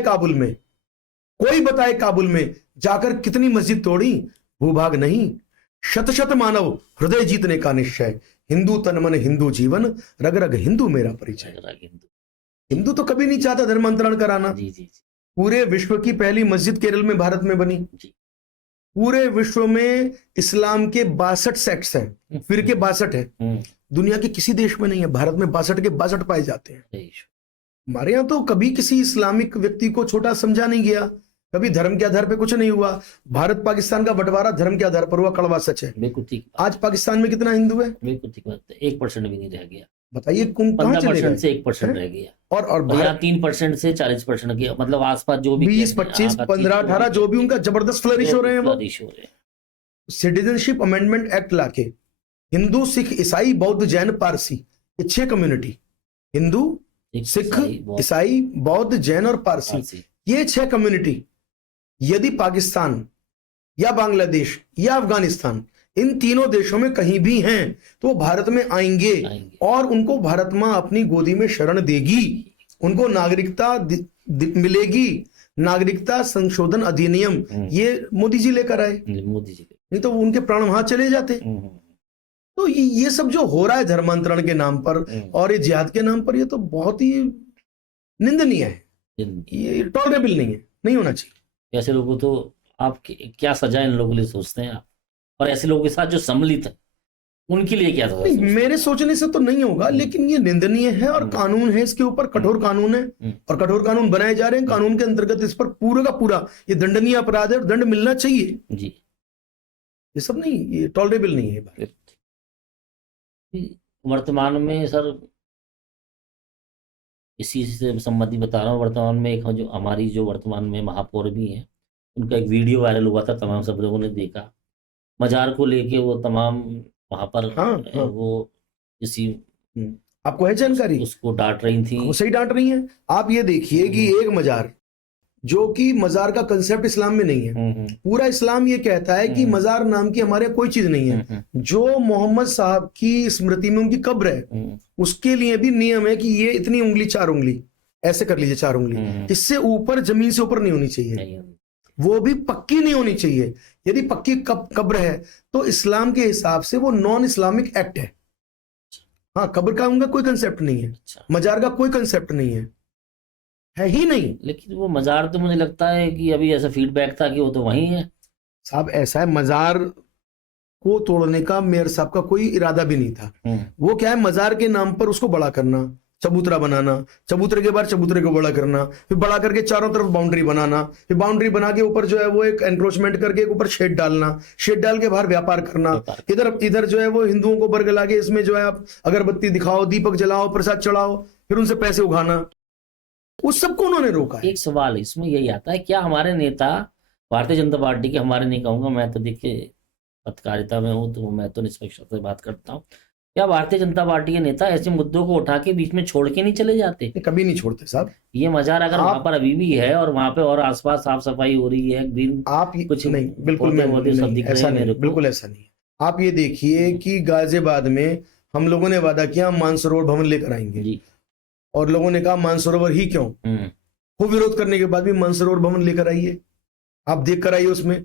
काबुल में जाकर कितनी मस्जिद तोड़ी, भूभाग नहीं शत शत मानव हृदय जीतने का निश्चय, हिंदू तन मन हिंदू जीवन, रग रग हिंदू मेरा परिचय। हिंदू तो कभी नहीं चाहता धर्मांतरण कराना। पूरे विश्व की पहली मस्जिद केरल में भारत में बनी, पूरे विश्व में इस्लाम के 62 सेक्ट्स हैं, फिरके 62 हैं, दुनिया के किसी देश में नहीं है, भारत में 62 के 62 पाए जाते हैं। हमारे यहाँ तो कभी किसी इस्लामिक व्यक्ति को छोटा समझा नहीं गया, कभी धर्म के आधार पे कुछ नहीं हुआ। भारत पाकिस्तान का बंटवारा धर्म के आधार पर हुआ, कड़वा सच है। बिल्कुल ठीक। आज पाकिस्तान में कितना हिंदू है? बिल्कुल ठीक बात है, 1% भी नहीं रह गया। बताइए कौन कहाँ चले 15% गए? से 1% हैं? रह गया। और और यहाँ 3% से 40% के मतलब आसपास जो भी 20, कहते हैं, 25, हाँ, 15, 18 जो भी उनका जबरदस्त फ्लरिश हो रहे हैं, वो फ्लरिश हो रहे हैं। सिटीजनशिप अमेंडमेंट एक्ट लाके हिंदू, सिख, ईसाई, बौद्ध, जैन, पारसी, ये 6 कम्युनिटी, हिंदू, सिख, ईसाई, बौद्ध, जैन और पारसी, ये 6 कम्युनिटी यदि पाकिस्तान या बांग्लादेश या अफगानिस्तान इन तीनों देशों में कहीं भी हैं तो वो भारत में आएंगे और उनको भारत मां अपनी गोदी में शरण देगी, उनको नागरिकता मिलेगी। नागरिकता संशोधन अधिनियम ये मोदी जी लेकर आए, मोदी जी, नहीं तो उनके प्राण वहां चले जाते। तो ये सब जो हो रहा है धर्मांतरण के नाम पर और ये जिहाद के नाम पर, ये तो बहुत ही निंदनीय है, ये टॉलरेबल नहीं है, नहीं होना चाहिए। ऐसे लोगों तो आप क्या सजा इन लोगों के लिए सोचते हैं आप? और ऐसे लोगों के साथ जो सम्मिलित है उनके लिए क्या सजा? मेरे सोचने से तो नहीं होगा, लेकिन ये निंदनीय है और कानून है इसके ऊपर, कठोर कानून है और कठोर कानून बनाए जा रहे हैं। कानून के अंतर्गत इस पर पूरा का पूरा ये दंडनीय अपराध है और दंड मिलना चाहिए जी। ये सब नहीं, ये टॉलरेबल नहीं है। वर्तमान में सर इसी से संबंधित बता रहा हूँ, वर्तमान में एक जो हमारी जो वर्तमान में महापौर भी हैं, उनका एक वीडियो वायरल हुआ था, तमाम सब लोगों ने देखा, मजार को लेके वो तमाम वहां पर वो किसी आपको है जानकारी, उसको डांट रही थी, वो सही डांट रही हैं। आप ये देखिए कि एक मजार जो कि मजार का कंसेप्ट इस्लाम में नहीं है, पूरा इस्लाम ये कहता है कि मजार नाम की हमारे कोई चीज नहीं है। जो मोहम्मद साहब की स्मृति में उनकी कब्र है उसके लिए भी नियम है कि ये इतनी उंगली, 4 उंगली ऐसे कर लीजिए, 4 उंगली, इससे ऊपर जमीन से ऊपर नहीं होनी चाहिए, वो भी पक्की नहीं होनी चाहिए। यदि पक्की कब्र है तो इस्लाम के हिसाब से वो नॉन इस्लामिक एक्ट है। हाँ, कब्र का उनका कोई कंसेप्ट नहीं है, मजार का कोई कंसेप्ट नहीं है ही नहीं। लेकिन वो मजार तो मुझे लगता है कि अभी ऐसा फीडबैक था कि वो तो वही है साहब। ऐसा है, मजार को तोड़ने का मेयर साहब का कोई इरादा भी नहीं था। वो क्या है, मजार के नाम पर उसको बड़ा करना, चबूतरा बनाना, चबूतरे के बाद चबूतरे को बड़ा करना, फिर बड़ा करके चारों तरफ बाउंड्री बनाना, फिर बाउंड्री बना के ऊपर जो है वो एक एनक्रोचमेंट करके ऊपर शेड डालना, शेड डाल के बाहर व्यापार करना, इधर जो है वो हिंदुओं को वर्ग लाके इसमें जो है आप अगरबत्ती दिखाओ, दीपक जलाओ, प्रसाद चढ़ाओ, फिर उनसे पैसे उगाना, उस सबको उन्होंने रोका है। एक सवाल इसमें यही आता है, क्या हमारे नेता भारतीय जनता पार्टी के, हमारे नहीं कहूंगा, मैं तो देखिए पत्रकारिता में हूँ तो मैं तो निष्पक्षता से बात करता हूँ, क्या भारतीय जनता पार्टी के नेता ऐसे मुद्दों को उठा के बीच में छोड़ के नहीं चले जाते? कभी नहीं छोड़ते साहब। ये मजार अगर वहां पर अभी भी है और वहां पे और आसपास साफ सफाई हो रही है, ग्रीन आप कुछ नहीं, बिल्कुल सब दिख रहे हैं, बिल्कुल ऐसा नहीं। आप ये देखिए कि गाजियाबाद में हम लोगों ने वादा किया मानसरोवर भवन लेकर आएंगे और लोगों ने कहा मानसरोवर ही क्यों, खूब विरोध करने के बाद भी मानसरोवर भवन लेकर आइए, आप देख कर आइए। उसमें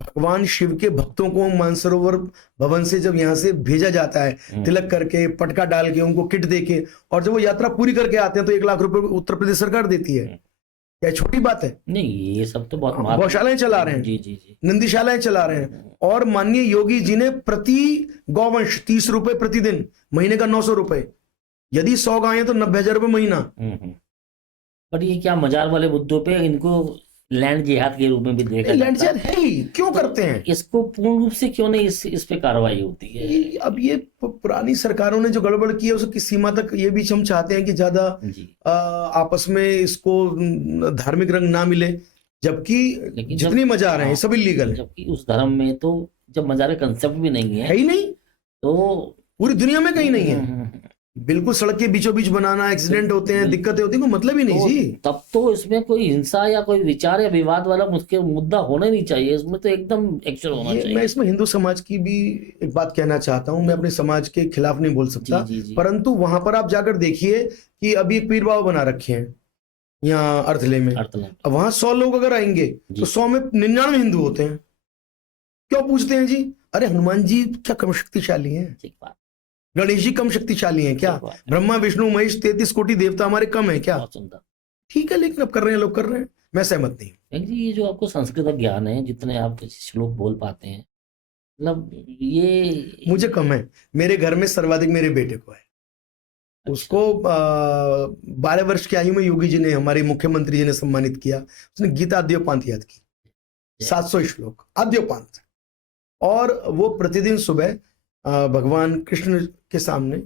भगवान शिव के भक्तों को मानसरोवर भवन से जब यहाँ से भेजा जाता है तिलक करके, पटका डाल के, उनको किट दे के, और जब वो यात्रा पूरी करके आते हैं तो 1 लाख रुपए उत्तर प्रदेश सरकार देती है। क्या छोटी बात है? नहीं, ये सब तो बहुत गौशालाएं चला रहे हैं, जी, नंदीशालाएं चला रहे हैं, और माननीय योगी जी ने प्रति गौवंश 30 रुपए प्रतिदिन, महीने का 900 रुपए, यदि 100 गायें तो 90,000 रुपए महीना। पर ये क्या मजार वाले मुद्दों पे इनको लैंड जिहाद के रूप में भी देखा लैंड जिहाद है ही, क्यों करते हैं इसको? पूर्ण रूप से क्यों नहीं इस पे कार्रवाई होती है? अब ये पुरानी सरकारों ने जो गड़बड़ की है उसकी सीमा तक ये भी हम चाहते हैं कि ज्यादा आपस में इसको धार्मिक रंग ना मिले, जबकि जितनी मजार हैं सब इलीगल है। जबकि उस धर्म में तो जब मजार का कंसेप्ट भी नहीं है ही नहीं, तो पूरी दुनिया में कहीं नहीं है। बिल्कुल सड़क के बीचों बीच बनाना, एक्सीडेंट होते हैं, दिक्कतें होती हैं, कोई मतलब ही नहीं जी। तब तो इसमें कोई हिंसा या कोई विचार या विवाद वाला मुद्दा होना नहीं चाहिए, इसमें तो एकदम एक्शन होना चाहिए। मैं इसमें हिंदू समाज की भी एक बात कहना चाहता हूँ, मैं अपने समाज के खिलाफ नहीं बोल सकता, परंतु वहां पर आप जाकर देखिए कि अभी एक पीर बाबा बना रखे हैं यहाँ अर्थले में, अब वहां 100 लोग अगर आएंगे तो 100 में 99 हिंदू होते हैं। क्यों पूछते हैं जी? अरे हनुमान जी क्या कम शक्तिशाली है, गणेश जी कम शक्तिशाली हैं क्या? ब्रह्मा विष्णु महेश 33 कोटि देवता हमारे कम है क्या? ठीक है, लेकिन अब कर रहे हैं लोग, कर रहे हैं, मैं सहमत नहीं। ये जो आपको संस्कृत ज्ञान है, जितने आप श्लोक बोल पाते हैं, मतलब ये मुझे कम है, मेरे घर में सर्वाधिक मेरे बेटे को है। अच्छा। उसको 12 वर्ष की आयु में योगी जी ने, हमारे मुख्यमंत्री जी ने सम्मानित किया। उसने गीता आद्योपांत याद की, 700 श्लोक आद्योपांत, और वो प्रतिदिन सुबह भगवान कृष्ण के सामने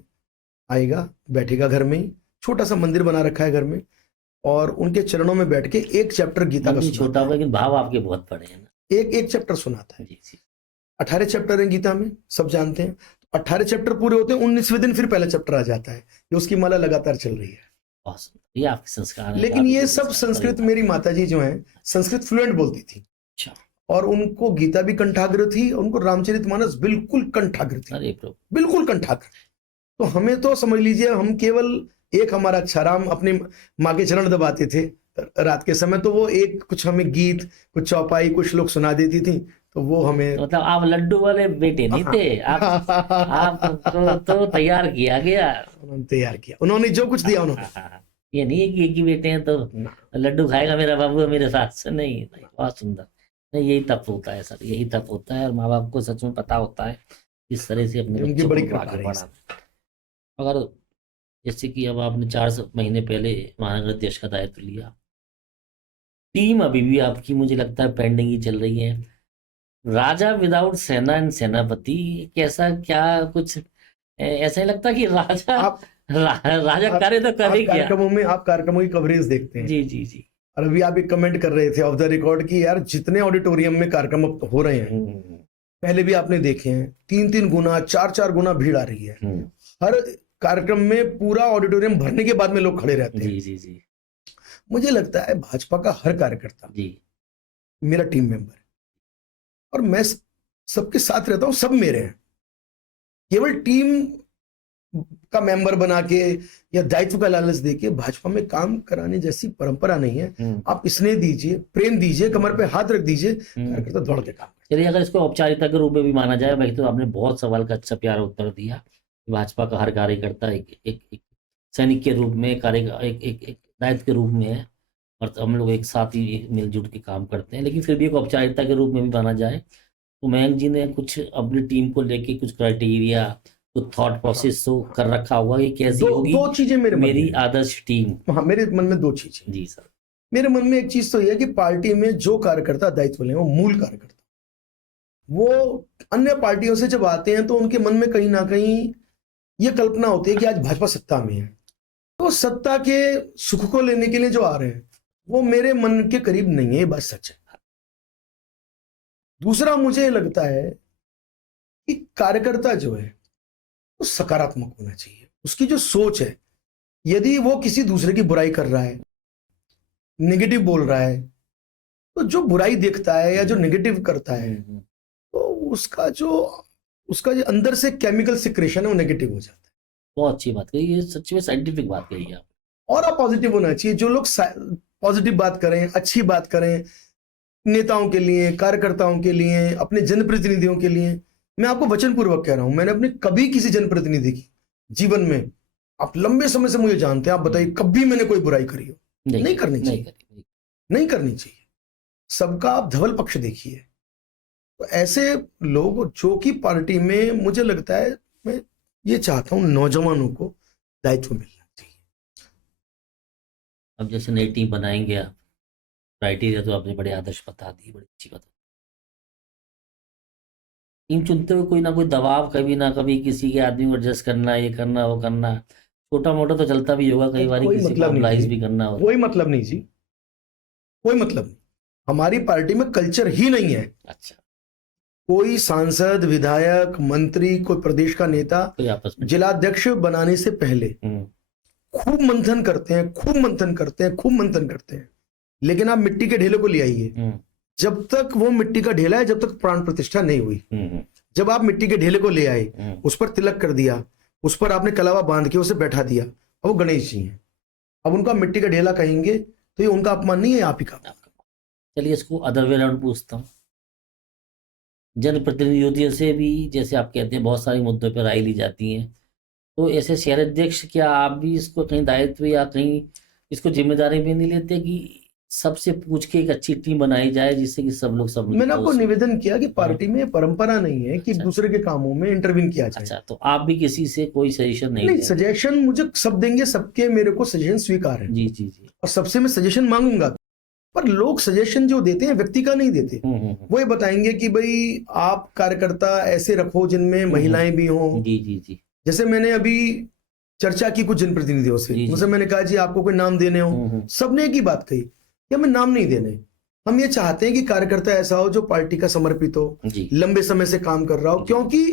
आएगा, बैठेगा घर में ही, छोटा सा मंदिर बना रखा है घर में, और उनके चरणों में बैठ के एक चैप्टर गीता का मंदिर छोटा होगा लेकिन भाव आपके बहुत बड़े हैं ना। एक चैप्टर सुनाता है। जी जी 18 चैप्टर हैं गीता में, सब जानते हैं। 18 चैप्टर पूरे होते हैं, 19वें दिन फिर पहला चैप्टर आ जाता है। ये उसकी माला लगातार चल रही है। बहुत सुंदर, ये आपके संस्कार हैं, लेकिन आपके ये सब संस्कार संस्कृत, परिवार। मेरी माताजी जो है संस्कृत फ्लुएंट बोलती थी, अच्छा, और उनको गीता भी कंठाग्र थी, उनको रामचरितमानस बिल्कुल कंठाग्र थी, अरे प्रभु, बिल्कुल कंठाग्र। तो हमें तो समझ लीजिए, हम केवल एक हमारा क्षाराम अपनी माँ के चरण दबाते थे रात के समय, तो वो एक कुछ हमें गीत, कुछ चौपाई, कुछ लोग सुना देती थी, तो वो हमें तो मतलब आप लड्डू वाले बेटे नहीं थे, आपको तो तैयार किया गया। उन्होंने तैयार किया, उन्होंने जो कुछ दिया उन्होंने। ये नहीं है कि एक ही बेटे हैं तो लड्डू खाएगा मेरा बाबू मेरे साथ से, नहीं नहीं, बहुत सुंदर। नहीं, यही तप होता है सर, यही तप होता है, और माँ बाप को सच में पता होता है इस तरह से अपने उनकी बच्चों बड़ी को कृपा आगे रही बढ़ाना। अगर जैसे कि अब आपने 4 महीने पहले महानगर अध्यक्ष का दायित्व लिया, टीम अभी भी आपकी मुझे लगता है पेंडिंग ही चल रही है। राजा विदाउट सेना एंड सेनापति, कैसा क्या कुछ ऐसा ही लगता कि राजा आप राजा करे तो करे क्या। आप कार्यक्रमों की कवरेज देखते हैं। जी जी जी। और अभी आप एक कमेंट कर रहे थे ऑफ द रिकॉर्ड की, यार जितने ऑडिटोरियम में कार्यक्रम अब हो रहे हैं, पहले भी आपने देखे हैं, 3-3 गुना 4-4 गुना भीड़ आ रही है। हर कार्यक्रम में पूरा ऑडिटोरियम भरने के बाद में लोग खड़े रहते हैं। जी जी जी मुझे लगता है भाजपा का हर कार्यकर्ता जी मेरा टीम मेंबर है, और मैं सबके साथ रहता हूं, सब मेरे हैं। केवल टीम का मेंबर बना के या दायित्व का लालच देके भाजपा में काम कराने जैसी परंपरा नहीं है। आप स्नेह दीजिए, प्रेम दीजिए, कमर पे हाथ रख दीजिए, कार्यकर्ता दौड़ के काम। चलिए, अगर इसको औपचारिकता के रूप में भी माना जाए, भाई, तो आपने बहुत सवाल का अच्छा प्यारा उत्तर दिया। भाजपा का हर कार्यकर्ता एक सैनिक के रूप में, कार्य एक दायित्व के रूप में है, और हम लोग एक साथ ही मिलजुल के काम करते हैं। लेकिन फिर भी एक औपचारिकता के रूप में भी माना जाए तो मयंक जी ने कुछ अपनी टीम को लेके कुछ क्राइटेरिया, कुछ थॉट प्रोसेस तो कर रखा होगा कि कैसी होगी दो चीजें मेरी आदर्श टीम। हाँ, मेरे मन में 2 चीजें। जी सर। मेरे मन में एक चीज तो यह है कि पार्टी में जो कार्यकर्ता दायित्व ले, वो मूल कार्यकर्ता, वो अन्य पार्टियों से जब आते हैं तो उनके मन में कहीं ना कहीं ये कल्पना होती है कि आज भाजपा सत्ता में है, तो सत्ता के सुख को लेने के लिए जो आ रहे हैं वो मेरे मन के करीब नहीं है। ये बात सच है। दूसरा, मुझे लगता है कि कार्यकर्ता जो है वो सकारात्मक होना चाहिए। उसकी जो सोच है, यदि वो किसी दूसरे की बुराई कर रहा है, नेगेटिव बोल रहा है, तो जो बुराई देखता है या जो नेगेटिव करता है, तो उसका जो अंदर से केमिकल सिक्रेशन है वो नेगेटिव हो जाता है। बहुत अच्छी बात कही, ये सच में साइंटिफिक बात कही है आप। और आप पॉजिटिव होना चाहिए। जो लोग पॉजिटिव बात करें, अच्छी बात करें, नेताओं के लिए, कार्यकर्ताओं के लिए, अपने जनप्रतिनिधियों के लिए। मैं आपको वचन पूर्वक कह रहा हूं, मैंने अपने कभी किसी जनप्रतिनिधि की जीवन में, आप लंबे समय से मुझे जानते हैं, आप बताइए कभी मैंने कोई बुराई करी हो? नहीं करनी चाहिए, नहीं करनी चाहिए। सबका आप धवल पक्ष देखिए। तो ऐसे लोग जो कि पार्टी में, मुझे लगता है, मैं ये चाहता हूं नौजवानों को दायित्व मिलना चाहिए। अब जैसे नई टीम बनाएंगे आप, क्राइटेरिया तो आपने बड़े आदर्श बता दी, बड़ी अच्छी बात। टीम चुनते हुए कोई ना कोई दबाव, कभी ना कभी किसी के आदमी को एडजस्ट करना, ये करना, वो करना, छोटा मोटा तो चलता भी होगा, कई बार किसी को ऑब्लाइज भी करना होगा। कोई मतलब नहीं जी, कोई मतलब नहीं। हमारी पार्टी में कल्चर ही नहीं है। अच्छा। कोई सांसद, विधायक, मंत्री, कोई प्रदेश का नेता जिलाध्यक्ष बनाने से पहले खूब मंथन करते हैं, खूब मंथन करते हैं, खूब मंथन करते हैं। लेकिन आप मिट्टी के ढेले को ले आइए, जब तक वो मिट्टी का ढेला है, जब तक प्राण प्रतिष्ठा नहीं हुई। जब आप मिट्टी के ढेले को ले आए, उस पर तिलक कर दिया, उस पर आपने कलावा बांध के उसे बैठा दिया, अब वो गणेश जी हैं, अब उनका मिट्टी का ढेला कहेंगे तो ये उनका अपमान नहीं है, आप ही का। चलिए, इसको अदर वे राउंड पूछता हूँ। जनप्रतिनिधियों से भी, जैसे आप कहते हैं, बहुत सारे मुद्दों पर राय ली जाती है, तो ऐसे शहर अध्यक्ष, क्या आप भी इसको कहीं दायित्व या कहीं इसको जिम्मेदारी भी नहीं लेते कि सबसे पूछ के एक अच्छी टीम बनाई जाए, जिससे कि सब लोग सब? मैंने आपको निवेदन किया कि पार्टी में परंपरा नहीं है कि दूसरे के कामों में इंटरवीन किया जाए। अच्छा, तो आप भी किसी से कोई सजेशन नहीं? सजेशन मुझे सब देंगे, सबके मेरे को सजेशन स्वीकार है। जी जी जी। और सबसे मैं सजेशन मांगूंगा, पर लोग सजेशन जो देते हैं व्यक्ति का नहीं देते। वो ये बताएंगे कि भाई आप कार्यकर्ता ऐसे रखो जिनमें महिलाएं भी हों। जी जी जी। जैसे मैंने अभी चर्चा की कुछ जनप्रतिनिधियों से, जी, जी। मुझसे मैंने कहा जी आपको कोई नाम देने हो, सबने एक ही बात कही कि हमें नाम नहीं देने, हम ये चाहते हैं कि कार्यकर्ता ऐसा हो जो पार्टी का समर्पित हो, जी लंबे समय से काम कर रहा हो, क्योंकि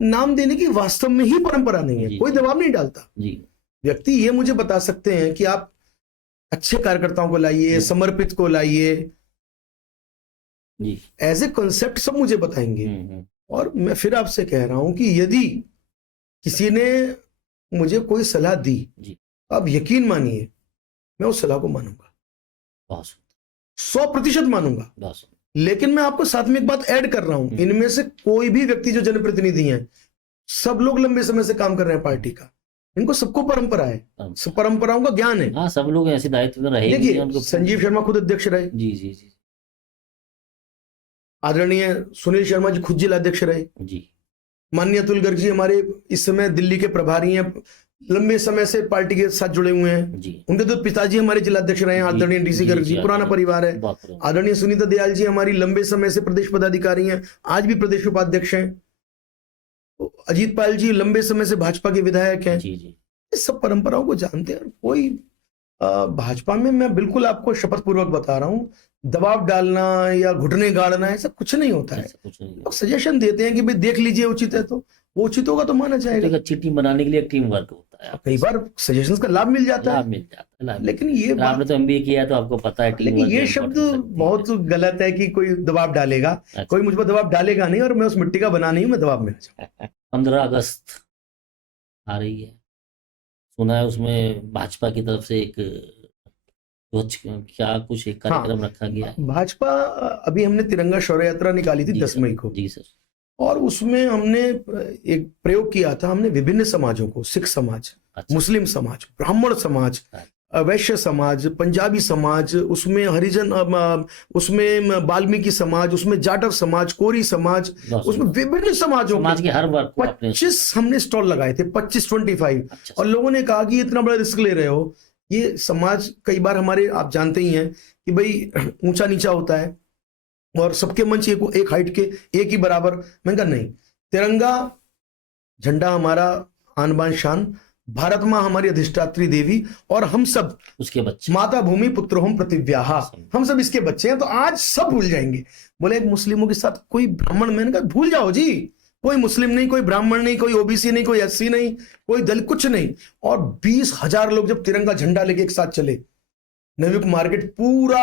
नाम देने की वास्तव में ही परंपरा नहीं है, जी, कोई जी। दबाव नहीं डालता। जी व्यक्ति ये मुझे बता सकते हैं कि आप अच्छे कार्यकर्ताओं को लाइए, समर्पित को लाइए, जी एज ए कॉन्सेप्ट सब मुझे बताएंगे। और मैं फिर आपसे कह रहा हूं कि यदि किसी ने मुझे कोई सलाह दी, जी। आप यकीन मानिए मैं उस सलाह को मानूंगा, बहुत सुंदर, 100% मानूंगा। बहुत सुंदर। लेकिन मैं आपको साथ में एक बात ऐड कर रहा हूं, इनमें से कोई भी व्यक्ति जो जनप्रतिनिधि हैं, सब लोग लंबे समय से काम कर रहे हैं पार्टी का, इनको सबको परंपरा है, सब परंपराओं का ज्ञान है। हाँ, सब लोग ऐसे दायित्व में रहे भी हैं, देखिए उनको संजीव शर्मा खुद अध्यक्ष रहे, जी जी जी आदरणीय सुनील शर्मा जी खुद जिला अध्यक्ष रहे, जी माननीय अतुल गर्ग जी हमारे इस समय दिल्ली के प्रभारी हैं, लंबे समय से पार्टी के साथ जुड़े हुए हैं। जी। उनके तो पिताजी हमारे जिला अध्यक्ष रहे हैं, जी, आदरणीय डीसी गर्ग जी, पुराना परिवार है। बहुत पुराना। आदरणीय सुनीता दयाल जी हमारी लंबे समय से प्रदेश पदाधिकारी हैं, आज भी प्रदेश उपाध्यक्ष हैं। अजीत पाल जी लंबे समय से भाजपा के विधायक हैं। जी जी इस सब परंपराओं को जानते हैं। कोई भाजपा में मैं बिल्कुल आपको शपथ पूर्वक बता रहा हूँ, दबाव डालना या घुटने गाड़ना ऐसा कुछ नहीं होता है। ऐसा कुछ नहीं है। लोग सजेशन देते हैं कि भाई देख लीजिए उचित है, तो वो उचित होगा तो माना तो जाएगा। एक अच्छी टीम बनाने के लिए एक टीम वर्क होता है, कई बार सजेशंस का लाभ मिल जाता लाभ है, मिल जाता है, लाभ लेकिन ये मिल- आपने तो MBA किया है तो आपको पता है टीम लेकिन वर्क ये में शब्द importance लगती है। बहुत गलत है कि कोई दबाव डालेगा। अच्छा। कोई मुझ पर दबाव डालेगा नहीं, और मैं उस मिट्टी का बना नहीं हूं, मैं दबाव में आ जाऊं। 15 अगस्त आ रही है, सुना है उसमें भाजपा की तरफ से एक ध्वज क्या कुछ एक कार्यक्रम रखा गया है। भाजपा अभी हमने तिरंगा शौर्य यात्रा निकाली थी जी 10 सर, मई को, जी सर। और उसमें हमने एक प्रयोग किया था। हमने विभिन्न समाजों को, सिख समाज, अच्छा। मुस्लिम समाज, ब्राह्मण समाज, वैश्य समाज, पंजाबी समाज, उसमें हरिजन, उसमें वाल्मीकि समाज, उसमें जाटव समाज, कोरी समाज, बहुत उसमें सुंदर। विभिन्न समाजों समाज के हर वर्ग को अपने 25 हमने स्टॉल लगाए थे, 25-25। अच्छा और लोगों ने कहा कि इतना बड़ा रिस्क ले रहे हो, ये समाज कई बार हमारे, आप जानते ही हैं कि भाई ऊंचा नीचा होता है और सबके मंच एक हाइट के एक ही बराबर। मैंने कहा नहीं, तिरंगा झंडा हमारा आन बान शान, भारत माँ हमारी अधिष्ठात्री देवी, और हम सब उसके बच्चे माता भूमि पुत्रोहम प्रतिव्याहा, हम सब इसके बच्चे हैं। तो आज सब भूल जाएंगे। बोले मुस्लिमों के साथ कोई ब्राह्मण, मैंने कहा भूल जाओ जी, कोई मुस्लिम नहीं, कोई ब्राह्मण नहीं, कोई ओबीसी नहीं, कोई एससी नहीं, कोई दलित, कुछ नहीं। और 20,000 लोग जब तिरंगा झंडा लेके एक साथ चले, नवयुग मार्केट पूरा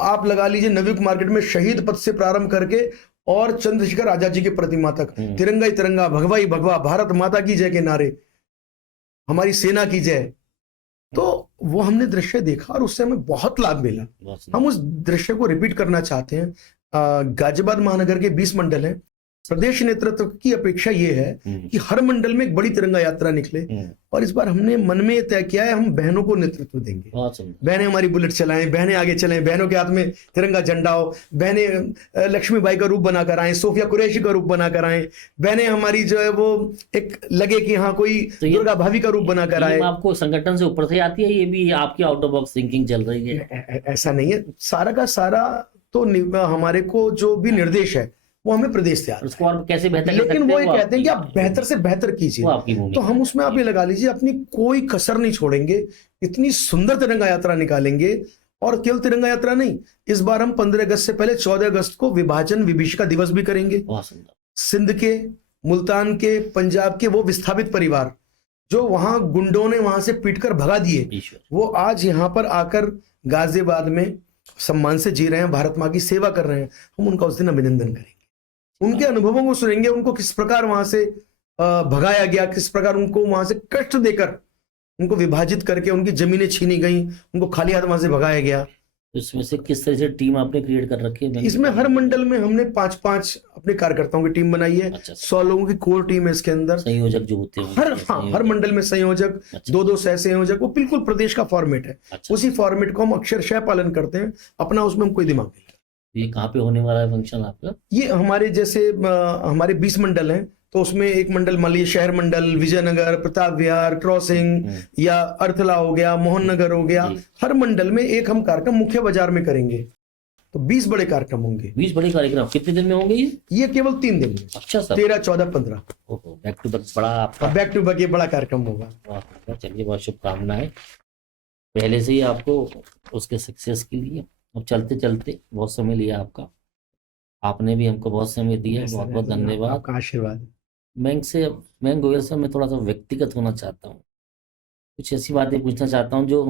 आप लगा लीजिए, नवयुग मार्केट में शहीद पथ से प्रारंभ करके और चंद्रशेखर आजाद जी की प्रतिमा तक तिरंगा ही तिरंगा, भगवा ही भगवा, भारत माता की जय के नारे, हमारी सेना की जय। तो वो हमने दृश्य देखा और उससे हमें बहुत लाभ मिला। हम उस दृश्य को रिपीट करना चाहते हैं। गाजियाबाद महानगर के 20 मंडल हैं। प्रदेश नेतृत्व की अपेक्षा ये है कि हर मंडल में एक बड़ी तिरंगा यात्रा निकले, और इस बार हमने मन में तय किया है हम बहनों को नेतृत्व देंगे। बहनें हमारी बुलेट चलाएं, बहनें आगे चलें, बहनों के हाथ में तिरंगा झंडा हो, बहनें लक्ष्मीबाई का रूप बनाकर आए, सोफिया कुरैशी का रूप बनाकर आए, बहनें हमारी जो है वो एक लगे कि हाँ कोई दुर्गा भाभी का रूप बनाकर आए। आपको संगठन से ऊपर से आती है, ये भी आपकी आउट ऑफ बॉक्स थिंकिंग चल रही है? ऐसा नहीं है, सारा का सारा तो हमारे को जो भी निर्देश है वो हमें प्रदेश से आता है। उसको और कैसे बेहतर, लेकिन वो ये कहते हैं कि आप बेहतर से बेहतर कीजिए, तो हम उसमें आप ये लगा लीजिए अपनी कोई कसर नहीं छोड़ेंगे, इतनी सुंदर तिरंगा यात्रा निकालेंगे। और केवल तिरंगा यात्रा नहीं, इस बार हम 15 अगस्त से पहले 14 अगस्त को विभाजन विभीषिका दिवस भी करेंगे। सिंध के, मुल्तान के, पंजाब के वो विस्थापित परिवार जो वहां गुंडों ने वहां से पीटकर भगा दिए, वो आज यहाँ पर आकर गाजियाबाद में सम्मान से जी रहे हैं, भारत माँ की सेवा कर रहे हैं। हम उनका उस दिन अभिनंदन करेंगे, उनके अनुभवों को सुनेंगे, उनको किस प्रकार वहां से भगाया गया, किस प्रकार उनको वहां से कष्ट देकर, उनको विभाजित करके उनकी जमीनें छीनी गई, उनको खाली हाथ वहां से भगाया गया। इसमें से किस तरह से टीम आपने क्रिएट कर रखी है? इसमें हर मंडल में हमने 5-5 अपने कार्यकर्ताओं की टीम बनाई है। 100 लोगों की कोर टीम है इसके अंदर। संयोजक जो होते हैं हर मंडल में संयोजक, 2-2 सह संयोजक, वो बिल्कुल प्रदेश का फॉर्मेट है। उसी फॉर्मेट को हम अक्षरशः पालन करते हैं, अपना उसमें हम कोई दिमाग नहीं। ये कहाँ पे होने वाला है फंक्शन आपका? ये हमारे जैसे हमारे 20 मंडल हैं, तो उसमें एक मंडल मान लीजिए शहर मंडल, विजयनगर, प्रताप विहार, क्रॉसिंग, या अर्थला हो गया, मोहन नगर हो गया। हर मंडल में एक हम कार्यक्रम मुख्य बाजार में करेंगे, तो 20 बड़े कार्यक्रम होंगे। 20 बड़े कार्यक्रम कितने दिन में होंगे ये केवल 3 दिन में। अच्छा सर। 13, 14, 15। ओहो, बैक टू बैक बड़ा आपका। बैक टू बैक ये बड़ा कार्यक्रम होगा। वाह, चलिए बहुत शुभकामनाएं पहले से ही आपको उसके सक्सेस के लिए। अब चलते चलते बहुत समय लिया आपका, आपने भी हमको बहुत समय दिया, बहुत बहुत धन्यवाद, आपका आशीर्वाद। मयंक गोयल से मैं थोड़ा सा व्यक्तिगत होना चाहता हूँ, कुछ ऐसी बातें पूछना चाहता हूँ जो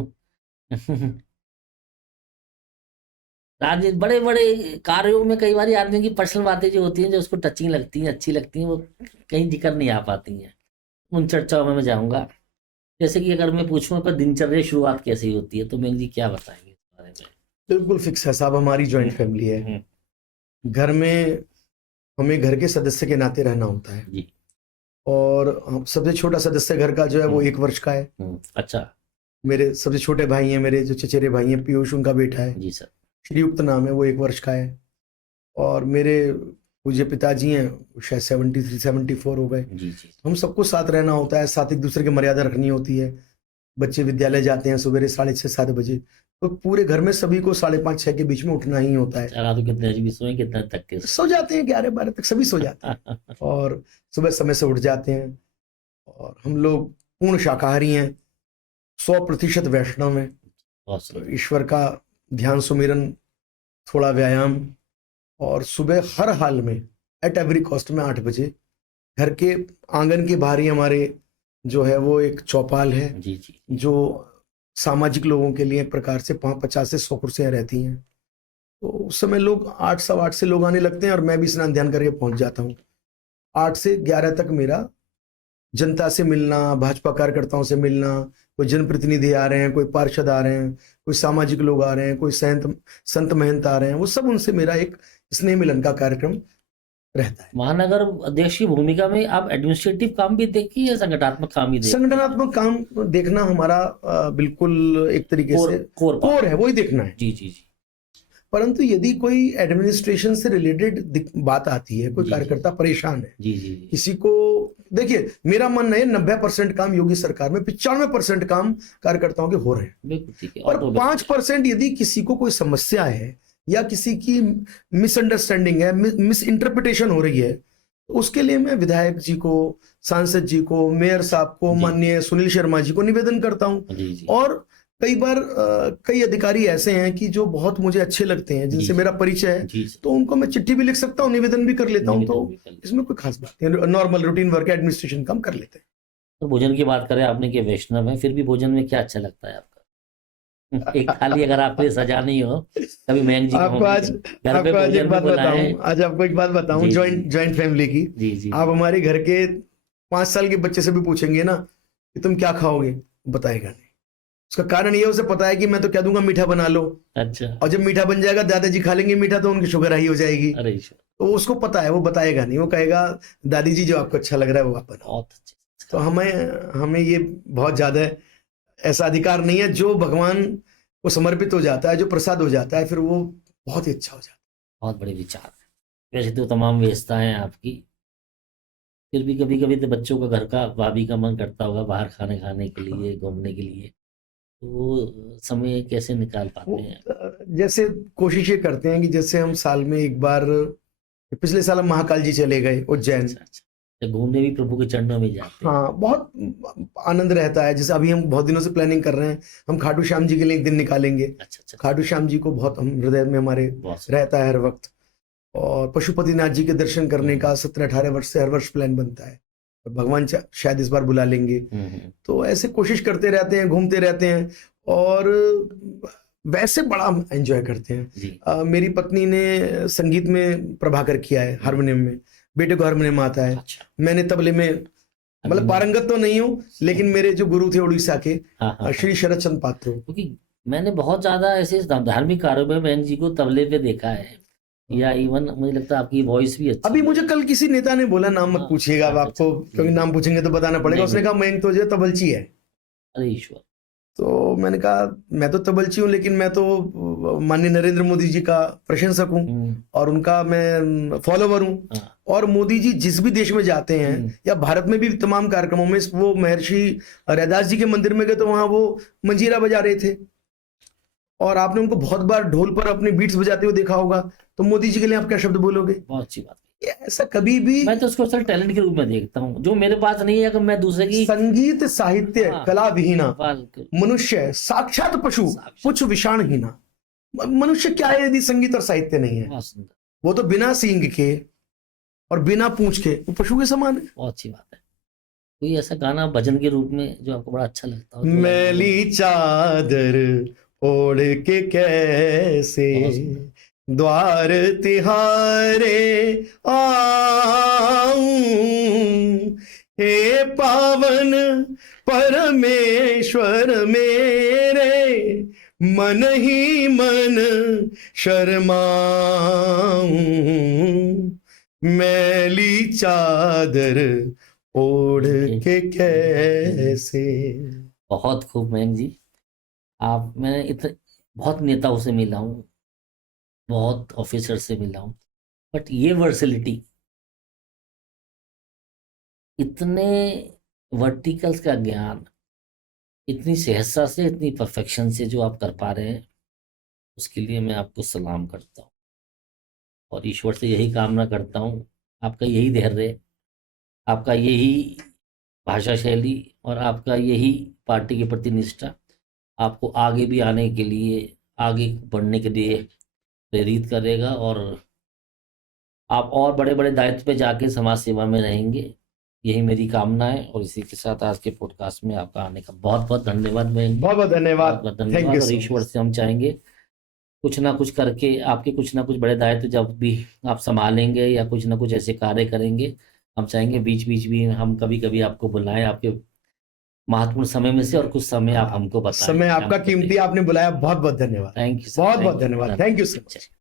राजनीति बड़े बड़े कार्यों में कई बार आदमी की पर्सनल बातें जो होती हैं, जो उसको टचिंग लगती हैं, अच्छी लगती हैं, वो कहीं जिक्र नहीं आ पाती हैं। उन चर्चाओं में मैं जाऊंगा। जैसे कि अगर मैं पूछूं आपका दिनचर्या शुरुआत कैसे होती है, तो मयंक जी क्या बताएंगे इस बारे में? बिल्कुल फिक्स है साहब, हमारी ज्वाइंट फैमिली है। घर में हमें घर के सदस्य के नाते रहना होता है जी। और सबसे छोटा सदस्य घर का जो है वो 1 वर्ष का है। अच्छा। मेरे सबसे छोटे भाई हैं, मेरे जो चचेरे भाई हैं, पीयूष उनका बेटा है। जी सर। श्रीयुक्त नाम है, वो 1 वर्ष का है। और मेरे पूज्य पिताजी हैं, शायद 73, 74 हो गए। जी जी। हम सबको साथ रहना होता है, साथ एक दूसरे की मर्यादा रखनी होती है। बच्चे विद्यालय जाते हैं सवेरे 6:30, 7 बजे, तो पूरे घर में सभी को 5:30, 6 के बीच में उठना ही होता है। रात को कितने बजे सोए, कितने तक के सो जाते हैं 11, 12 तक सभी सो जाते हैं और सुबह समय से उठ जाते हैं। और हम लोग पूर्ण शाकाहारी हैं, 100% वैष्णव हैं। बहुत ईश्वर का ध्यान, सुमिरन, थोड़ा व्यायाम, और सुबह हर हाल में एट एवरी कॉस्ट में 8 बजे घर के आंगन के बाहर ही हमारे जो है वो एक चौपाल है। जी जी। जो सामाजिक लोगों के लिए एक प्रकार से 50 से 100 कुर्सियां रहती हैं। तो उस समय लोग 8, 8:15 से लोग आने लगते हैं और मैं भी स्नान ध्यान करके पहुंच जाता हूँ। 8 से 11 तक मेरा जनता से मिलना, भाजपा कार्यकर्ताओं से मिलना, कोई जनप्रतिनिधि आ रहे हैं, कोई पार्षद आ रहे हैं, कोई सामाजिक लोग आ रहे हैं, कोई संत महंत आ रहे हैं, वो सब उनसे मेरा एक स्नेह मिलन का कार्यक्रम रहता है। महानगर अध्यक्ष की भूमिका में आप एडमिनिस्ट्रेटिव काम भी देखिए या संगठनात्मक काम भी देखिए? संगठनात्मक काम देखना हमारा बिल्कुल एक तरीके से कोर है, वही देखना है। जी जी जी। परंतु यदि कोई एडमिनिस्ट्रेशन से रिलेटेड बात आती है, कोई कार्यकर्ता परेशान है, जी जी, किसी को, देखिए मेरा मानना है 90% काम योगी सरकार में, 95% काम कार्यकर्ताओं के हो रहे हैं। और 5% यदि किसी को कोई समस्या है या किसी की मिसअंडरस्टैंडिंग है, मिस इंटरप्रिटेशन हो रही है, तो उसके लिए मैं विधायक जी को, सांसद जी को, मेयर साहब को, माननीय सुनील शर्मा जी को निवेदन करता हूं। और कई बार कई अधिकारी ऐसे हैं कि जो बहुत मुझे अच्छे लगते हैं, जिनसे मेरा परिचय है, तो उनको मैं चिट्ठी भी लिख सकता हूँ, निवेदन भी कर लेता हूँ। तो इसमें कोई खास बात नहीं, नॉर्मल रूटीन वर्क, एडमिनिस्ट्रेशन काम कर लेते हैं। तो भोजन की बात करें आपने कि वैष्णव है, फिर भी भोजन में क्या अच्छा लगता है आपका? एक थाली अगर आपके लिए सजानी हो, कभी मयंक जी आपको आज एक बात बताऊं, आज आपको एक बात बताऊं ज्वाइंट फैमिली की। जी जी। आप हमारे घर के 5 साल के बच्चे से भी पूछेंगे ना कि तुम क्या खाओगे, बताएगा नहीं। उसका कारण ये, उसे पता है कि मैं तो कह दूंगा मीठा बना लो। अच्छा। और जब मीठा बन जाएगा, दादाजी खा लेंगे मीठा, तो उनकी शुगर हाई हो जाएगी। अरे तो उसको पता है, वो बताएगा नहीं, वो कहेगा दादी जी जो आपको अच्छा लग रहा है वो आप बनाओ। तो हमें ये बहुत ज्यादा ऐसा अधिकार नहीं है। जो भगवान को समर्पित हो जाता है, जो प्रसाद हो जाता है, फिर वो बहुत ही अच्छा हो जाता है। बहुत बड़े विचार है। वैसे तो तमाम व्यवस्था है आपकी, फिर भी कभी कभी तो बच्चों का, घर का, भाभी का मन करता होगा बाहर खाने के लिए, घूमने के लिए, तो वो समय कैसे निकाल पाते हैं? जैसे कोशिश ये करते हैं कि जैसे हम साल में एक बार, पिछले साल हम महाकाल जी चले गए उज्जैन। अच्छा, घूमने भी प्रभु के चरणों में जाते हैं। हाँ, बहुत आनंद रहता है। जैसे अभी हम बहुत दिनों से प्लानिंग कर रहे हैं, हम खाटू श्याम जी के लिए एक दिन निकालेंगे। अच्छा। खाटू श्याम जी को बहुत हम हृदय में हमारे रहता है हर वक्त। और पशुपतिनाथ जी के दर्शन करने का 17-18 वर्ष से हर वर्ष प्लान बनता है, और भगवान शायद इस बार बुला लेंगे। तो ऐसे कोशिश करते रहते हैं, घूमते रहते हैं, और वैसे बड़ा एंजॉय करते हैं। मेरी पत्नी ने संगीत में प्रभाकर किया है, हारमोनियम में, बेटे को हारमोनियम आता है। अच्छा। मैंने तबले में मतलब पारंगत तो नहीं हूँ, लेकिन मेरे जो गुरु थे उड़ीसा के, श्री शरद चंद्र पात्रो, क्योंकि मैंने बहुत ज्यादा ऐसे धार्मिक कार्यों में मयंक जी को तबले पे देखा है, या इवन मुझे लगता है आपकी वॉइस भी अच्छी। अभी मुझे कल किसी नेता ने बोला, नाम मत पूछिएगा अब आपको, क्योंकि नाम पूछेंगे तो बताना पड़ेगा। उसने कहा मयंक तो जो तबलची है। अरे ईश्वर। तो मैंने कहा मैं तो तबलची हूँ, लेकिन मैं तो माननीय नरेंद्र मोदी जी का प्रशंसक हूँ और उनका मैं फॉलोवर हूँ। और मोदी जी जिस भी देश में जाते हैं, या भारत में भी तमाम कार्यक्रमों में, वो महर्षि रैदास जी के मंदिर में गए तो वहां वो मंजीरा बजा रहे थे। और आपने उनको बहुत बार ढोल पर अपने बीट्स बजाते हुए देखा होगा, तो मोदी जी के लिए आप क्या शब्द बोलोगे? बहुत अच्छी बात। ये ऐसा कभी भी मैं तो उसको असल टैलेंट के रूप में देखता हूँ, जो मेरे पास नहीं है, अगर मैं दूसरे की। संगीत साहित्य हाँ, कला विहीना बिल्कुल। मनुष्य साक्षात पशु साक्षात। पुच्छ विषाणहीना। मनुष्य क्या है यदि संगीत और साहित्य नहीं है? बहुत सुंदर, वो तो बिना सींग के और बिना पूंछ के वो पशु के समान है। बहुत अच्छी बात है। कोई ऐसा गाना भजन के रूप में जो आपको बड़ा अच्छा लगता हो? मैली चादर ओढ़ के कैसे द्वार तिहारे आऊं, हे पावन परमेश्वर मेरे, मन ही मन शर्माऊं, मैली चादर ओढ़ के कैसे। बहुत खूब मैम जी। मैं इतने बहुत नेताओं से मिला हूँ, बहुत ऑफिसर से मिला हूँ, बट ये वर्सिलिटी, इतने वर्टिकल्स का ज्ञान, इतनी सहजता से, इतनी परफेक्शन से जो आप कर पा रहे हैं, उसके लिए मैं आपको सलाम करता हूँ और ईश्वर से यही कामना करता हूँ, आपका यही धैर्य, आपका यही भाषा शैली और आपका यही पार्टी के प्रति निष्ठा आपको आगे भी आने के लिए, आगे बढ़ने के लिए प्रेरित करेगा और आप और बड़े बड़े दायित्व पे जाके समाज सेवा में रहेंगे, यही मेरी कामना है। और इसी के साथ आज के पॉडकास्ट में आपका आने का बहुत बहुत धन्यवाद। मैं बहुत बहुत धन्यवाद। बहुत थैंक धन्यवाद। यू और सो ईश्वर मच। से हम चाहेंगे कुछ ना कुछ करके आपके कुछ ना कुछ बड़े दायित्व जब भी आप संभालेंगे या कुछ ना कुछ ऐसे कार्य करेंगे, हम चाहेंगे बीच बीच भी हम कभी कभी आपको बुलाएं, आपके महत्वपूर्ण समय में से, और कुछ समय आप हमको बताएं। समय आपका कीमती, आपने बुलाया, बहुत बहुत धन्यवाद। थैंक यू, बहुत बहुत धन्यवाद। Thank you so much.